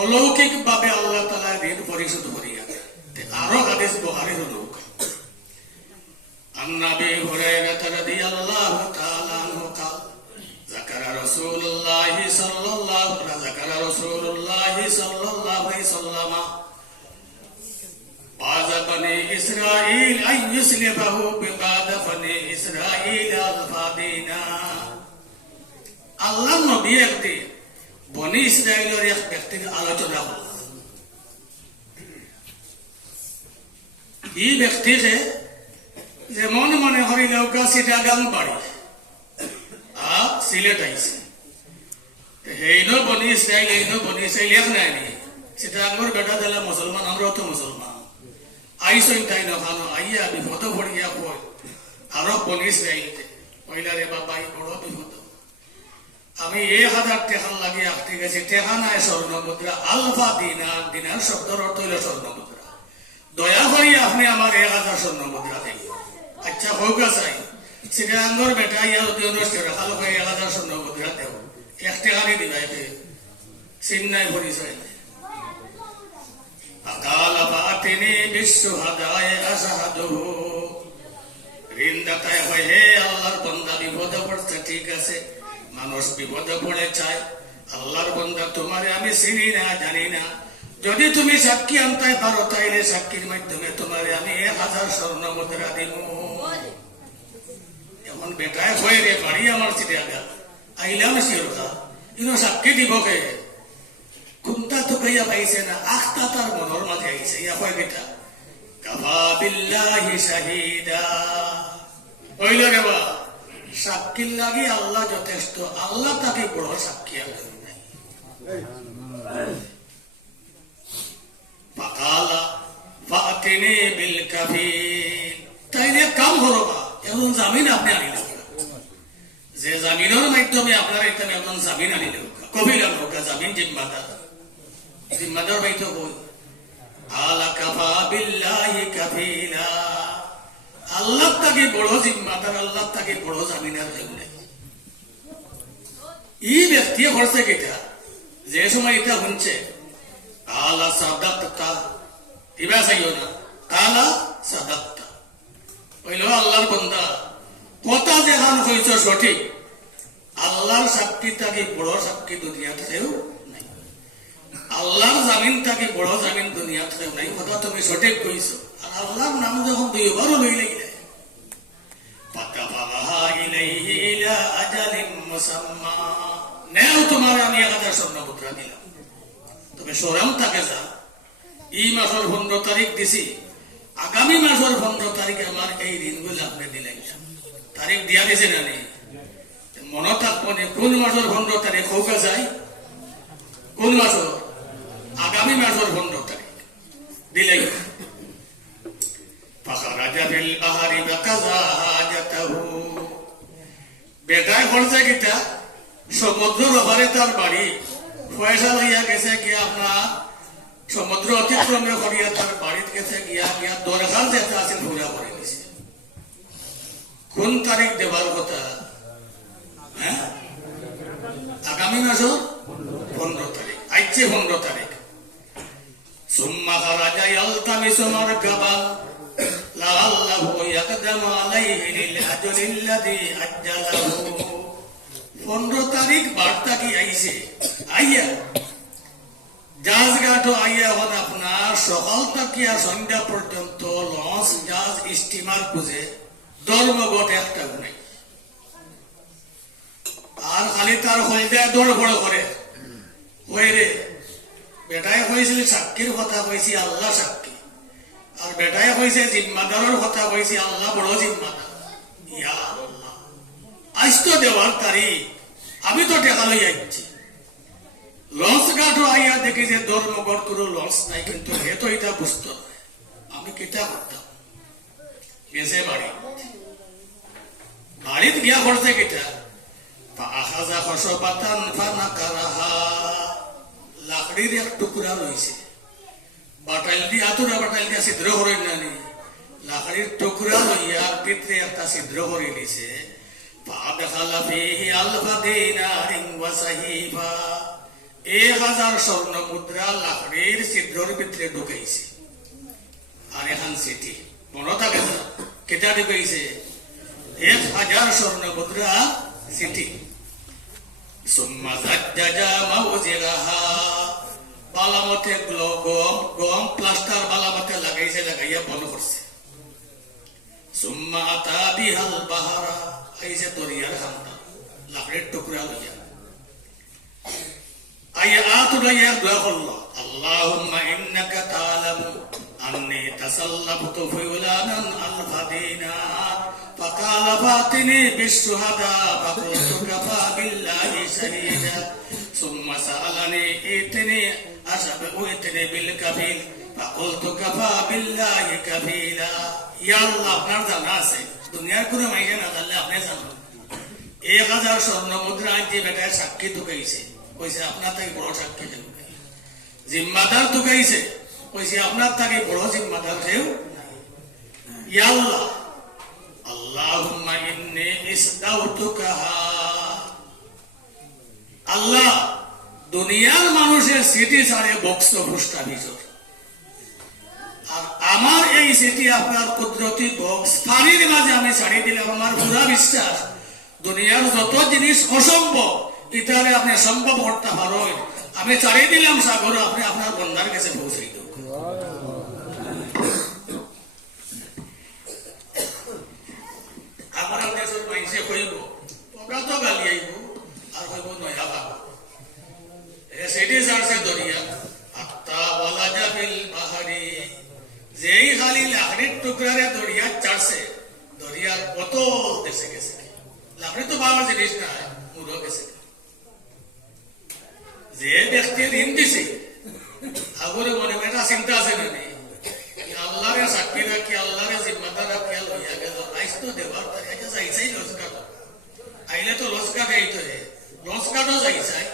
অলৌকিক ভাবে আল্লাহ তাআলা ঋণ পরিশোধ করিয়া। আরো হাদিস বুখারীর লোক আন্নাবি হুরায়রা রাদিয়াল্লাহু তাআলা আনহু قال ذكر رسول الله صلى الله عليه وسلم بعض بني إسرائيل أن يسلبه ببعض بني إسرائيل الفادينا। আল্লাহ নবী একটি বনি ইসরায়েলের এক ব্যক্তির আলোচনা করলেন। এই ব্যক্তিকে যেমন মনে হরিল চিটাগাং বাড়ি আর সিলেট আইছে, হেইনো বনি ইসরায়েল, হেইনো বনি ইসরায়েল এক নাই নি, চিটাগাংর বেটা দিলা মুসলমান, আমরাও তো মুসলমান। আইসই তাই নখানো আইয়া বিপদ পড়িয়া কই আরো বনি ইসরায়েলতে কইলা রে বাবা বড় বিপদ, আমি 1000 টাকা লাগে আটকে গেছি, টাকা নাই স্বর্ণ মুদ্রা, আলফা দিনার, দিনার শব্দের অর্থ হইল স্বর্ণ মুদ্রা, দয়া করি আপনি আমার 1000 স্বর্ণ মুদ্রা দেন। আচ্ছা হোক চাই, চিটাগাংর বেটা ইয়া যদি অনুষ্ঠান রাখা লোক 1000 স্বর্ণ মুদ্রা দেব, 1 টাকা দিবাই চিন্নাই পরিচয়। فقال فأتني بالشهداء أشهده ঋণদাতায় হয় হে আল্লাহর বান্দা বিপদে পড়ছে ঠিক আছে মানুষ বিপদে পড়ে চায় আল্লাহর বান্দা তোমারে আমি চিনি না জানি না যদি তুমি সাক্ষী আনতে পারো তাইলে সাক্ষীর মাধ্যমে তোমারে আমি 1000 স্বর্ণ মুদ্রা দিব এখন বেটায় হয়ে রে বাড়ি আমার চিঠিয়া গেল আইলাম শিরতা ইনো সাক্ষী দিব কে কোনটা তো কইয়া পাইছে না আখতা তার মনের মাঝে আইছে ইয়া কয় বেটা কাফা বিল্লাহি শাহিদা হইল রে বা সাক্ষীর লাগি আল্লাহ যথেষ্ট আল্লাহ তাকে বড় সাক্ষী আর নাই ফাকালা ফাতিনি বিল কাফিল তাইলে কাম হলো বা এখন জামিন আপনি আনিলেন যে জামিনের মাধ্যমে আপনার এখানে একজন জামিন আনিলেন কবিল আমরা জামিন জিম্মাদার বাইতো কই আলা কাফা বিল্লাহি কাফিলা আল্লাহ তাকে বড় জিম্মাদার আল্লাহ তাকে বড় জামিনার কেউ নাই এই ব্যক্তি করছে কিটা যে সময় এটা শুনছে আলা সাদাক্তা ইবা চাইও না আলা সাদাক্তা হইল আল্লাহর বান্দা কথা যেখান হইছ সঠিক আল্লাহর সাক্ষী তাকে বড় সাক্ষী দুনিয়াতে কেউ নাই আল্লাহর জামিন তাকে বড় জামিন দুনিয়াতে কেউ নাই কথা তুমি সঠিক কইছো আর আল্লাহর নাম যখন দুইবারও লইলে গেলে ফাকাফাহা ইলাইহি ইলা আজালিন মুসাম্মা নেও তোমার আমি 1000 স্বর্ণ মুদ্রা দিলাম তবে সরম থাকে যা এই মাসের 15 তারিখ দিছি আগামী মাসের 15 তারিখে আমার এই ঋণগুলো আপনি দিলেন তারিখ দিয়া দিছে না নেই মনে থাকবো কোন মাসের 15 তারিখ হোক যায় কোন মাসের আগামী মাসের 15 তারিখ দিলেন ফাখারাজা ফিল বাহরি বাকাযা হাজাতাহু বেটায় খরচা কিটা সমুদ্রের ওপারে তার বাড়ি পয়সা লইয়া গেছে কি আপনার সমুদ্র অতিক্রমে করিয়া তার বাড়িতে গেছে গিয়া গিয়া দরকার যেটা আছে পুরা করে গেছে কোন তারিখ দেবার কথা হ্যাঁ আগামী মাসের 15 তারিখ আজকে 15 তারিখ সুম্মা খারাজা ইয়ালতামিসু মারকাবা লাআল্লাহু ইয়াকদামু আলাইহি লিল আজলিল্লাযী আজ্জালাহু 15 তারিখ বার্তা কি আইছে আইয়া জাহাজ ঘাটও আইয়া হন আপনার সকাল থেকে সন্ধ্যা পর্যন্ত লঞ্চ জাহাজ স্টিমার খুঁজে ধর্মঘট একটা নাই আর খালি তার হলদা দৌড় বড় করে ওই রে বেটায় হয়েছিল সাক্ষীর কথা কইছি আল্লাহ সাক্ষী আর বেটায় হয়েছে জিম্মাদারের কথা কইছি আল্লাহ বড় জিম্মাদার ইয়া আল্লাহ আজ তো দেওয়ার তারিখ আমি তো টেকা লই যাচ্ছি লঞ্চ ঘাটও আইয়া দেখি যে ধর্মঘট কোনো লঞ্চ নাই কিন্তু হে তো এটা বুঝতো আমি কিতা করতাম গেছে বাড়িতে গিয়া করছে কিটা আখাজা খসবাতান ফানাকারাহা লাকড়ির এক টুকরা রয়েছে বাটাইল দিয়ে আতুরা বাটাইল দিয়ে ছিদ্র করে নানি লাকড়ির টুকরা লইয়া ভিতরে একটা ছিদ্র করে দিছে ফাদাখালা ফিহি আলফা দিনারিন ওয়া সাহিফা 1000 স্বর্ণ মুদ্রা লাকড়ির ছিদ্রের ভিতরে ঢুকাইছে আর এখন সিটি মনে থাকে না কেটা ঢুকাইছে 1000 স্বর্ণ মুদ্রা সিটি সুম্মা জাজ্জাজা মাউজিলাহা বালামতে গম প্লাস্টার বালামতে লাগাইছে লাগাইয়া বন্ধ করছে সুম্মা আতা বিহাল বাহারা আইসে দরিয়ার খান্তা লাকড়ির টুকরা লইয়া আইয়া আতুরাইয়া দোয়া করলো আল্লাহুম্মা ইন্নাকা তাআলামু আন্নী তাসাল্লাবতু ফুলানান আলফা দিনার ফাকালা ফাতিনি বিশুহাদা ফাকুলতু কাফা বিল্লাহি শাহীদা সুম্মা সাআলানি ইতনি আশাব উইতনি বিল কাফিল ফাকুলতু কাফা বিল্লাহি কাফিলা ইয়া আল্লাহ আপনার জানা আছে দুনিয়ার কোনো মাইয়া না জানলে আপনি জানবেন 1000 স্বর্ণ মুদ্রা আনতে বেটায় সাক্ষী ঢুকাইছে কইছে আপনার থেকে বড় সাক্ষী কেউ জিম্মাদার ঢুকাইছে কইছে আপনার থেকে বড় জিম্মাদার কেউ ইয়া আল্লাহ আল্লাহুম্মা ইন্নী ইসদাউতুকা আল্লাহ দুনিয়ার মানুষের সিটি সারে বক্স ফুস্টা ভিতর আমার এই সেটি আপনার কুদরতি বক্স পানির মাঝে আমি ছাড়িয়ে দিলাম। আমার পুরা বিশ্বাস দুনিয়ার যত জিনিস অসম্ভব ইতারে আপনি সম্ভব করতে পারেন। আমি ছাড়িয়ে দিলাম সাগর, আপনি আপনার বন্ধার কাছে পৌঁছে দেব। আমার দেশের মাইসে কইব তোমরা তো গালি আইব আর কইব নয়া বাবা সেটি ছাড়ছে দরিয়া আত্তা বলা যাবিল বাহারি, যেই খালি লাকড়ির টুকরারে দরিয়া চাড়ছে দরিয়ার বোতল দেশে গেছে। লাকড়ি তো বাবার জিনিস না, মুড়ো গেছে। যে ব্যক্তি ঋণ দিছে আগরে মনে একটা চিন্তা আছে না আল্লাহরে সাক্ষী রাখি আল্লাহরে জিম্মাদার রাখি লইয়া গেল আইস তো দেবার যাইছাই লস কাট আইলে তো লস কাট আইতো হে লস কাটও যাইছাই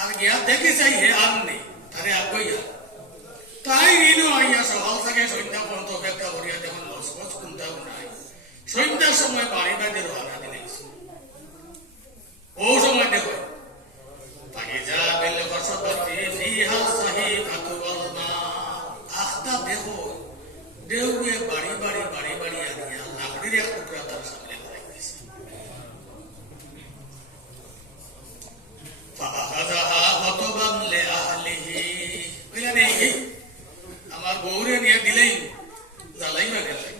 আর গিয়া দেখি চাই হে আর নেই তারে আগইয়া তাই ঋণও আইয়া সকাল থেকে সন্ধ্যা পর্যন্ত অপেক্ষা করিয়া যখন লস কচ কোনটাও নাই সন্ধ্যার সময় বাড়ি বাড়ি রওনা দিলে ও সময় দেখো ফাইজা বিল ফসবতি ফিহা সাহিফাতু ওয়াল মা, আখতা দেখো দেউয়ে বাড়ি বাড়ি বাড়ি বাড়ি আনিয়া লাকড়ির এক টুকরা তার সামনে রাখতেছে। ফাআখাযাহা হতবান লিআহলিহি, বলে নেই আমার বউরে নিয়ে দিলেই জ্বালাইবা গেলে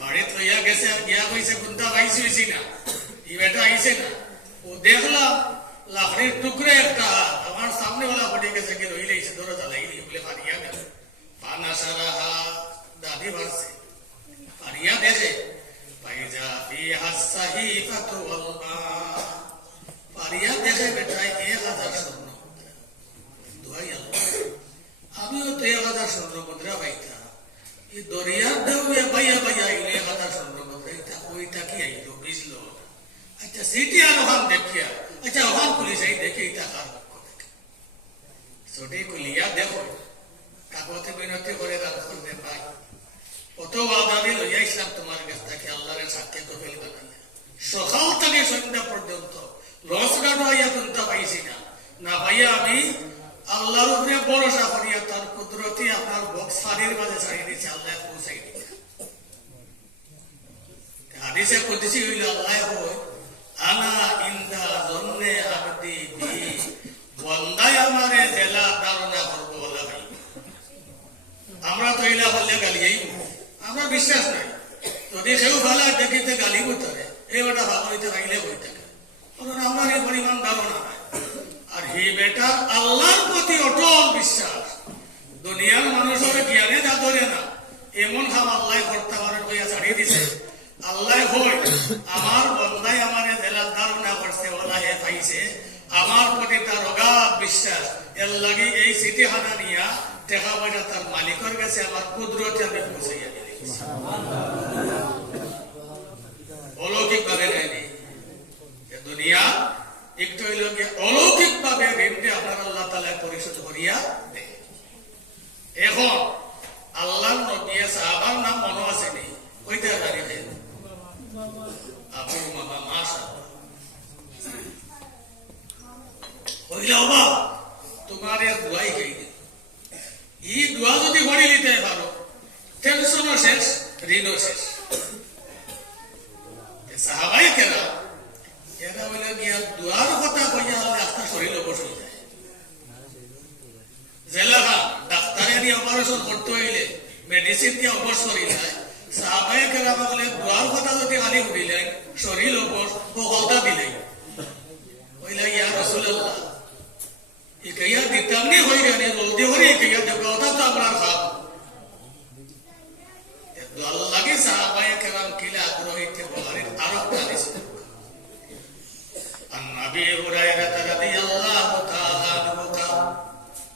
বাড়িতে লইয়া গেছে আর গিয়া কইছে কোনটা পাইছি হইছি না এই বেটা আইছে না। ও দেখলাম লাকড়ির টুকরে একটা আমার সামনে वाला পড়ে গেছে কি রইলে এসে ধরে জ্বালাইলি বলে পারিয়া গেল। পানা সারাহা দাদি ভারছে পারিয়া দেখে ফাইজা ফিহা সাহিফাতু ওয়াল মা, পারিয়া দেখে বেটায় 1000 স্বর্ণ মুদ্রা। দুহাই আল্লাহ, আমিও তো 1000 স্বর্ণ মুদ্রা পাইতাম, এই দরিয়ার ঢেউয়ে বাইয়া বাইয়া 1000 স্বর্ণ মুদ্রা এটা ওইটা কি আইলো বুঝলো। আচ্ছা সিটি আর ওখান দেখিয়া আচ্ছা ওখান পুলিশ এই দেখে এটা কার পক্ষ থেকে ছোটে কুলিয়া দেখো কাগজে বিনতি করে দান করবে ভাই কত বাদানি লইয়া ইসলাম তোমার কাছ থেকে আল্লাহরের সাথে তো ফেলি বানাইয়া সকাল থেকে সন্ধ্যা পর্যন্ত লস গাড়ো আইয়া কোনটা পাইছি না না ভাইয়া আমি আল্লাহর উপরে ভরসা করিয়া তার কুদরতি আপনার বক্স ফানির মাঝে ছাড়িয়ে দিয়েছে, আল্লাহ পৌঁছাই দিয়েছে। হাদিসে কুদসি হইল আল্লাহ হয় আনা ইন্দা জন্নে আবদি বি, বন্দায় আমারে জেলা ধারণা করবো বলা ভাই। আমরা তো ইলা বললে গালিয়াই আমরা বিশ্বাস নাই, যদি কেউ ভালো দেখিতে গালি করতে এই বেটা ভালো হইতে গাইলে হই থাকে, আমরা এই পরিমাণ ধারণা নাই। আর হি বেটার আল্লাহর প্রতি অটল বিশ্বাস, দুনিয়ার মানুষের জ্ঞানে যা ধরে না এমন খাম আল্লাহ করতে পারে হইয়া ছাড়িয়ে দিছে। আল্লাহ হই আমার বন্দায় আমারে জেলার ধারণা করছে ওলা হে পাইছে, আমার প্রতি তার অগাধ বিশ্বাস, এর লাগি এই চিঠিখানা নিয়া টেকা পয়সা তার মালিকের কাছে আমার কুদরতে আমি পৌঁছাইয়া দিই। অলৌকিক ভাবে নেয়নি দুনিয়া একটু হইল গিয়ে অলৌকিক ভাবে ঋণটি আপনার আল্লাহ তাআলা পরিশোধ করিয়া দেয়। এখন আল্লাহর নবী সাহাবার নাম মনে আছে নি ওইটা জানিয়ে আবু মামা মাসা কইলা বাবা তোমার এক দোয়াই খাই দে, এই দোয়া যদি পড়ে নিতে পারো টেনশনও শেষ ঋণও শেষ। সাহাবাই কেনা এরা বলে গিয়া দোয়ার কথা কইয়া হলে আপনার শরীর অবশ হয়ে যায়। জেলাহা ডাক্তারে নিয়ে অপারেশন করতে হইলে মেডিসিন দিয়ে অবশ করি যায়, সাহাবাই কেনা বলে দোয়ার কথা যদি খালি উঠিলেন শরীর অবশ বহলতা দিলেন কইলা ইয়া রাসূলুল্লাহ ইকাইয়া দিতাম নি হই গেলে জলদি করে ইকাইয়া দেব কথা তো আপনার খাব দোয়া লাগে। সাহাবাই কেরাম কিলা আগ্রহীতে বলারের আরো হাদিস عن أبي هريرة رضي الله تعالى عنه قال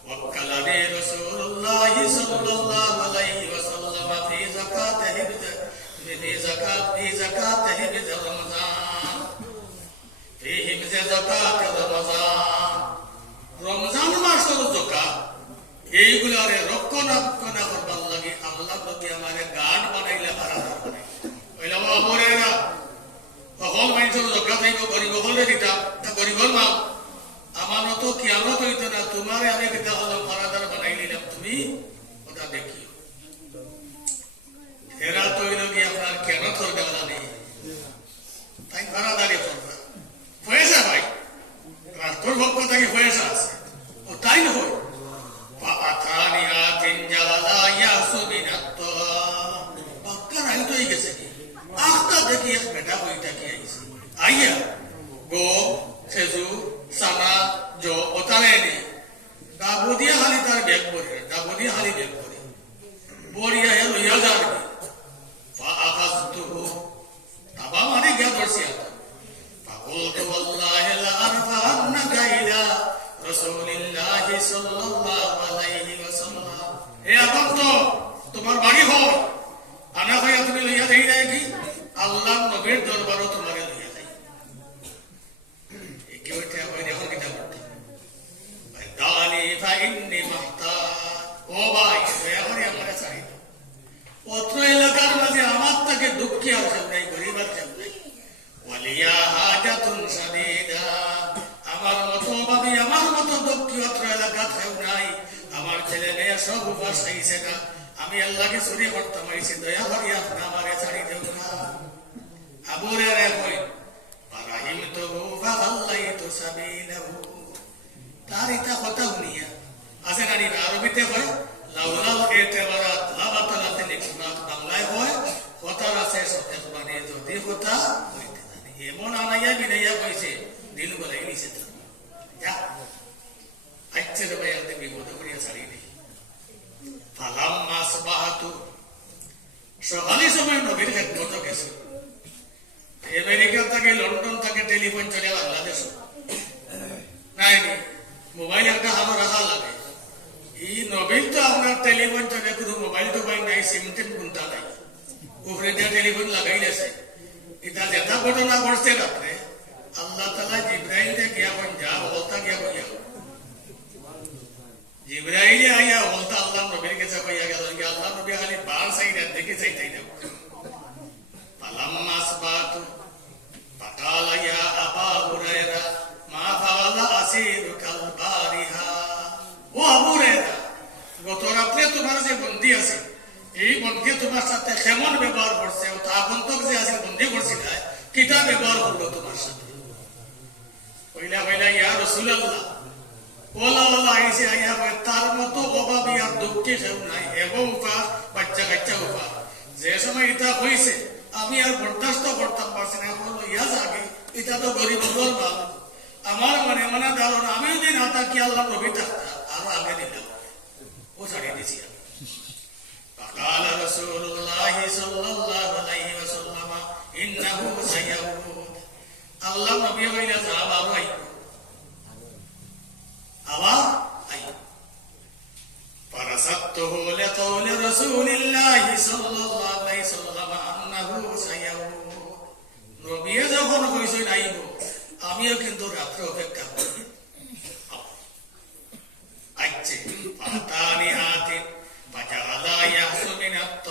وكلني رسول الله صلى الله عليه وسلم في زكاة حفظ رمضان في حفظ زكاة رمضان রমজান মাসের যাকাত এইগুলারে রক্ষণাবেক্ষণ করবার লাগি আল্লাহ নবী আমারে গার্ড বানাইলে বারাদার বানাই কইলা আবু হুরায়রা তখন মানুষের যাকাত হইব গরিব হলে দিতাম তা গরিবর মা আমার তো কিয়ামত হইতো না, তোমারে আমি কিতা হলাম বারাদার বানাই নিলাম, তুমি ওটা দেখিও। খেজু চানা জো ওতারে নি ডাবু দিয়া খালি তার ব্যাগ করে ডাবু দিয়া খালি ব্যাগ করে বড়িয়া লইয়া যাবে فأخذته تبا ماني گیا درسی آتا فقلت والله لأرفعنك إلى رسول الله صلى الله عليه وسلم اے ابم تو تمہار بڑی ہو انا خیا تمہیں لیا دہی رہے گی اللہ نبیر دربارو تمہارے لیا دہی ایک بیٹھے ہوئے دیکھو کتا بڑھتا دانی فإني محتاج او بھائی دیکھو یہ ہمارے ساری অত্র এলাকার মাঝে আমার তাকে দুঃখী আর কেউ নাই গরিব আর কেউ নাই ওয়ালিয়া হাজাতুন সাদিদা আমার মতো ভাবি আমার মতো দুঃখী অত্র এলাকা কেউ নাই আমার ছেলে মেয়ে সব উপাস হয়েছে না আমি আল্লাহকে চুরি করতে পারছি দয়া করি আপনি আমারে ছাড়ি দেব না আবুরে রে কই পারাহিম তো ফাল্লাই তো সাবিলাহু তার ইতা কথা শুনিয়া আছে নানি আরবিতে হয় লাউলাল এতেবারাত লাবাতালাতে লিখনাত বাংলায় হয় কথার আছে সত্য মানে যদি কথা হইতে জানি এমন আনাইয়া বিনাইয়া কইছে দিন বলাই নিছে যা আচ্ছা রে ভাই আপনি বিপদ করিয়া ছাড়ি দি ফালাম মাসবাহাতু সকালে সময় নবীর খেদমত গেছে আমেরিকা থেকে লন্ডন থেকে টেলিফোন চলে বাংলাদেশ নাই মোবাইল একটা আমার রাখা লাগে এই নবীন তো আপনার টেলিফোন চলে শুধু মোবাইল টোবাইল নাই সিম টিম কোনটা নাই উপরে দিয়ে টেলিফোন লাগাই আছে এটা যেটা ঘটনা ঘটছে রাত্রে আল্লাহ তাআলা জিব্রাইলকে গিয়া বন যা বলতা গিয়া বইয়া জিব্রাইল আইয়া বলতা আল্লাহ নবীর কাছে কইয়া গেল যে আল্লাহ নবী খালি বার সাইডে দেখে চাইতাই না ফালাম্মা আসবাতু ফাকালা ইয়া আবা হুরায়রা মা ফাআলা আসিরু কাল বারিহা ও আবু হুরায়রা গত রাতে তোমার যে বন্দী আছে এই বন্দী তোমার সাথে কেমন ব্যবহার করছে ও আগন্তক যে আছে বন্দী করছিল কিটা ব্যবহার করলো তোমার সাথে কইলা কইলা ইয়া রাসূলুল্লাহ ওলা ওলা আইসে আইয়া তার মতো অভাবী আর দুঃখী কেউ নাই এবং বাচ্চা কাচ্চা উপা যে সময় এটা হয়েছে আমি আর বরদাস্ত করতাম পারছি না বললো ইয়া যাবে এটা তো গরিব বল ভাল আমার মনে মনে ধারণা আমি যদি না থাকি আল্লাহ নবী থাকতাম আরো আগে দিতাম ও ছাড়িয়ে দিছি فقال رسول الله صلى الله عليه وسلم انه سيعود আল্লাহ নবী কইলা যাব আরো আইব আবার আইব فرصدته لقول رسول الله صلى الله عليه وسلم انه سيعود নবী যখন কইছেন আইব আমিও কিন্তু রাত্রে অপেক্ষা করি আচ্ছা পাতানি হাতে বাজালা ইয়াসমিনাত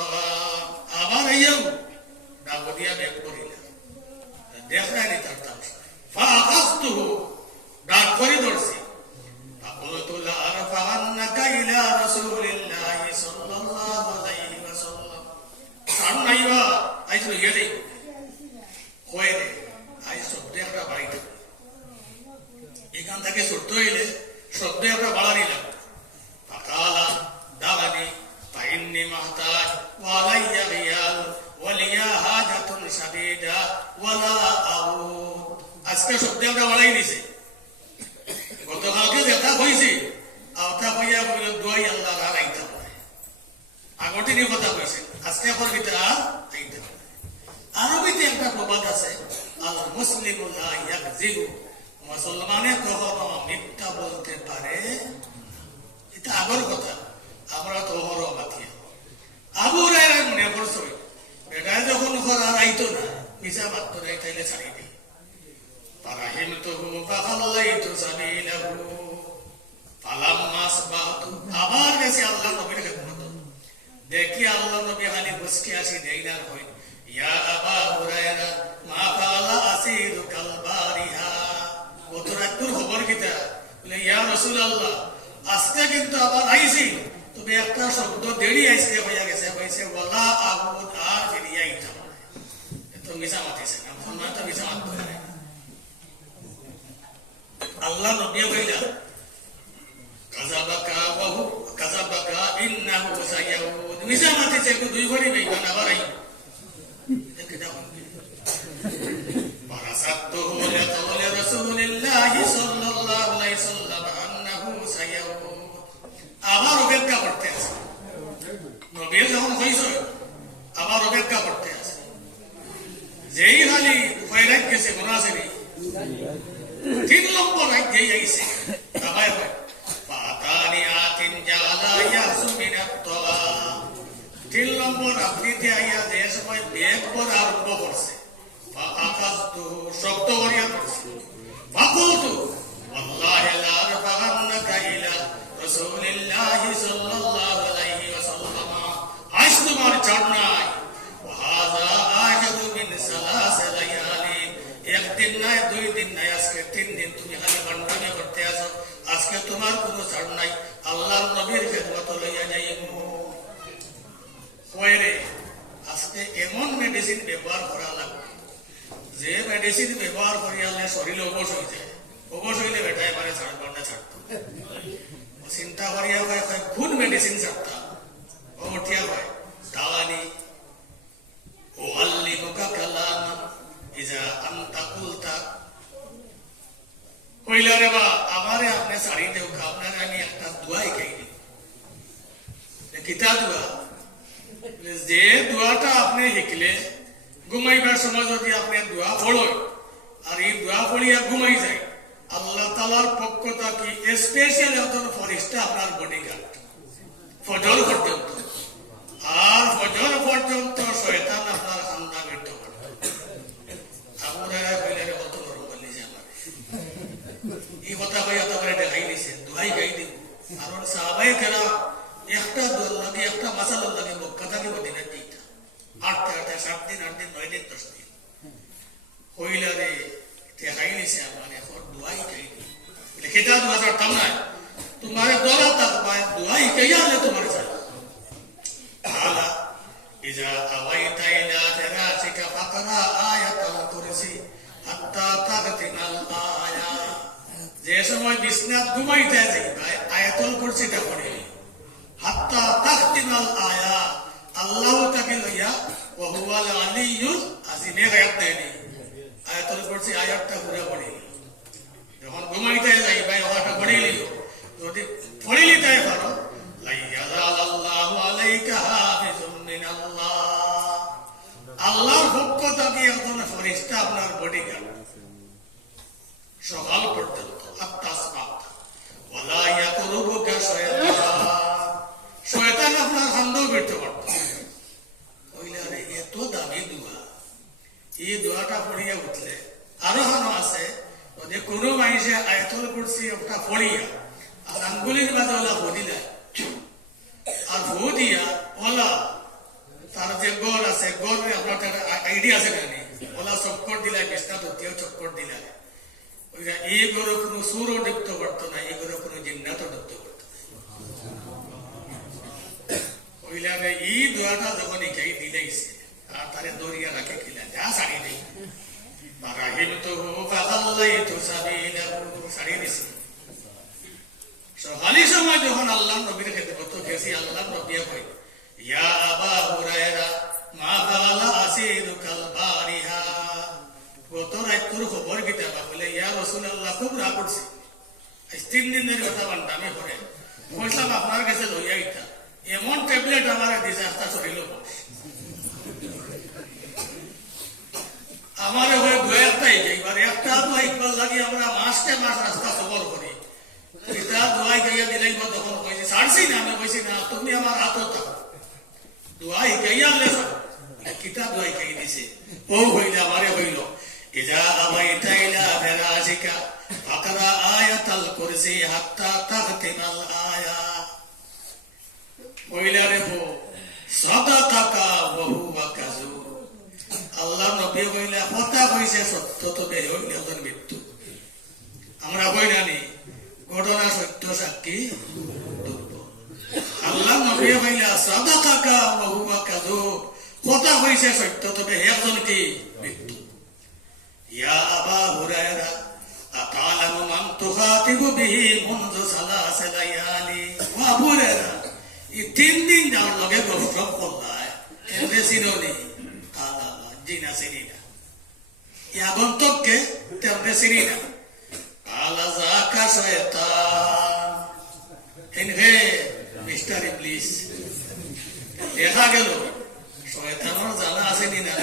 আবার আইও ডাবদিয়া বেক করিলা দেখরানি তারতাম ফাআখাযতুহু ডাক করে ধরছি ফাকুলতু লা আরফান্নাকা ইলা রাসূলিল্লাহি সাল্লাল্লাহু আলাইহি ওয়াসাল্লাম সান্নাইবা আইছো ইয়েদে কইরে আই শব্দ একটা বাড়াইতে এখান থেকে ছোট্ট হইলে শব্দ একটা বাড়ানি লাগবে ফাকালা দাগানি ফাইন্নি মাহতাজ ওয়ালাইয়া রিয়াল ওয়ালিয়া হাজাতুন সাদিদা ওয়ালা আউদ আজকে শব্দ একটা বাড়াই নিছে গতকালকে যেটা হয়েছে আওতা হইয়া বলে দোয়াই আল্লাহ আর আইতে হবে আগতে নিয়ে কথা কইছে আজকে এখন ভিতরে আইতে হবে আরবিতে একটা প্রবাদ আছে আল মুসলিমু লা ইয়াকযিবু মুসলমানে কখনো মিথ্যা বলতে পারে এটা আগর কথা আমরা তো হর বাতিয়া আবু হুরায়রা মনে পড়ছে এটা যখন ঘর আর আইতো না মিছা বাত করে তাইলে ছাড়ি দেই ফারাহিমতুহু ফাখাল্লাইতু সাবিলাহু ফালাম্মা আসবাহতু আবার গেছে আল্লাহ নবীর খেদমত দেখি আল্লাহ নবী খালি বসকে আসি দেইনার হয় ইয়া আবা হুরায়রা মা ফাআলা আসিরু কাল বারিহা গতরাতুর খবর কিটা বলে ইয়া রাসূলুল্লাহ আজকে কিন্তু আবার আইছি তবে একটা শব্দ দেরি আইছে হইয়া গেছে কইছে ওয়ালা আবুদ আর ফিরিয়া আইতা তো মিছা মাতিছে না ফরমান তো মিছা মাত করে আল্লাহ নবী কইলা কাযাবাকা ইন্নাহু সায়াউদ মিছা মাতিছে কো দুই ঘড়ি নেই না আবার আই দেখে দাও পারাসাতুহু লিকাউলি রাসূলিল্লাহ তিন নম্বর রাত যেই আইছে তাবাই হয় ফাতানি আতিন জালা ইয়াসু মিনাত তালা তিন নম্বর রাত্রিতে আইয়া যে সময় বেগ পর আরম্ভ করছে ফাআকাজতু শব্দ করিয়া করছে ফাকুলতু আল্লাহি লা আরফান্নাকা ইলা রাসূলিল্লাহি সাল্লাল্লাহু আলাইহি ওয়াসাল্লাম আজ তোমার ছাড় নাই ওয়াহাযা আহাদু মিন সালাস লায়ালি একদিন নাই দুই দিন নাই আজকে তিন দিন তুমি খালি গন্ডনে করতে আসো আজকে তোমার কোনো ছাড় নাই আল্লাহর নবীর খেদমত লইয়া যাইমু কয়রে আজকে এমন মেডিসিন ব্যবহার করা লাগবে যে মেডিসিন ব্যবহার করিয়ালে শরীর অবশ হয়ে যায় অবশ হইলে বেটায় মানে ছাড়বাটা ছাড়তো চিন্তা করিয়া হয় কোন মেডিসিন ছাড়তাম অবঠিয়া হয় তাওয়ানি ও আল্লিমুকা কালামান ইজা আনতা কুলতা কইলা রে বা আমারে আপনি ছাড়ি দেও আপনারে আমি একটা দোয়াই খাই দিই কিতা দোয়া যে দোয়াটা আপনি শিখলে ঘুমাইবার সময় যদি আপনি দোয়া পড়েন আর এই দোয়া পড়িয়া ঘুমাই যায় আল্লাহ তাআলার পক্ষ থেকে স্পেশাল একজন ফরিস্তা আপনার বডিগার্ড ফজর পর্যন্ত আর ফজর পর্যন্ত শয়তান আপনার খান্দা বিদ্ধ করবে আপনারা কইলে কত বড় বলিছে আমার এই কথা কই এত করে দেখাই দিছে দোয়াই গাই দিব আর সাহাবায়ে কেরাম একটা দোয়া লাগে একটা মাসালা লাগে মক্কা থেকে মদিনা দিতা 8 দিন 9 দিন 10 দিন কইলা রে দেখাই দিছে আমার এখন দোয়াই গাই দিব লিখিতা দোয়া করতাম না तुम्हारे द्वारा तक दुआई किया ले तुम्हारे साथ आला इजा अवैता इला फराशिका फकरा आयतल कुरसी हत्ता तगतिनल आया যে সময় বিছনাত ঘুমাইতে যাইবা আয়াতুল কুরসিটা পড়ে হাত্তা তাগতিনাল আয়া আল্লাহ তাকে লইয়া ওয়া হুয়াল আলিয়ুল আজিম আয়াত দেনি আয়াতুল কুরসি আয়াতটা পুরো পড়ে যখন ঘুমাইতে যাইবা ওটা পড়ে লিও যদি পড়ে নিতে পারো লাইয়ালাল্লাহু আলাইকা হাফিজুম মিনাল্লাহ আল্লাহর পক্ষ থেকে একজন ফেরেশতা আপনার বডিগার্ড সকাল পর্যন্ত আত্মাসমাত ওয়ালা ইয়াকুরুকা শয়তান আপনার সন্দেহ করতে পারত কইলা রে এত দামি দোয়া এই দোয়াটা পড়িয়া উঠলে আরো হানো আছে যে কোনো মানুষে আয়াতুল কুরসি একটা পড়িয়া আর আঙ্গুলির মাঝে ওলা ভরিলা আর ভু দিয়া ওলা তার যে গোল আছে গোল আপনার আইডিয়া আছে নাকি ওলা চক্কর দিলা বিষ্ণা ধরতেও চক্কর দিলা ওইটা এই গরু কোনো সুরও ঢুকতে পারতো না এই গরু কোনো জিন্নাতও ঢুকতে পারতো ওইলা এই দোয়াটা যখন খাই দিলাইছে আর তারে দরিয়া রাখে খিলা যা সারি নেই রাহিম তো ফাগাল্লাইতু সাবিলাহু সারি দিছে সকালি সময় যখন আল্লাহ নবীর খেদমত গেছি আল্লাহ নবী কই ইয়া আবা হুরায়রা মা ফাআলা আসিরুকাল বারিহা গত রাতের খবর কি দেবা বলে ইয়া রাসূলুল্লাহ খুব রাগ করছে আজ 3 দিনের কথা বান্দামে করে কইলাম আপনার কাছে লইয়া আইতা এমন ট্যাবলেট আমারে দিছে আস্তা চলিল আমারে হয় গোয়াটাই যাইবার একটা দোয়া ইকবাল লাগি আমরা মাসকে মাস রাস্তা সফর করি এটা দোয়াই গাইয়া দিলাই বা তখন কইছে ছাড়ছি না আমি কইছি না তুমি আমার হাতও থাকো দোয়াই গাইয়া লেছো কিতা দোয়াই গাই দিছে ও হইলা আমারে হইল ইজা আবাইতা ইলা ফিরাশিকা ফাকরা আয়াতাল কুরসি হাত্তা তাগতিনাল আয়া কইলা রে বো সাদাকাকা ওয়া হুয়া কাযুব আল্লাহ নবী কইলা কথা কইছে সত্য তবে হইল ওদের মৃত্যু আমরা কই নানি ঘটনা সত্য সাক্ষী আল্লাহ নবী কইলা সাদাকাকা ওয়া হুয়া কাযুব কথা কইছে সত্য তবে একজন কি মৃত্যু ইয়া আবা হুরায়রা আতালামু মান তুখাতিবু বিহি মুনযু সালাস লায়ালি ওয়া আবু হুরায়রা এই 3 দিন যার লগে গফরব করলায় কেমনে সিনোনি আল্লাহ জিনা সিনিনা ইয়া গন্তকে তেমনে সিনিনা আলা যাকা শয়তান ইনহে মিস্টার ইবলিস দেখা গেল শয়তানের জানা আছে না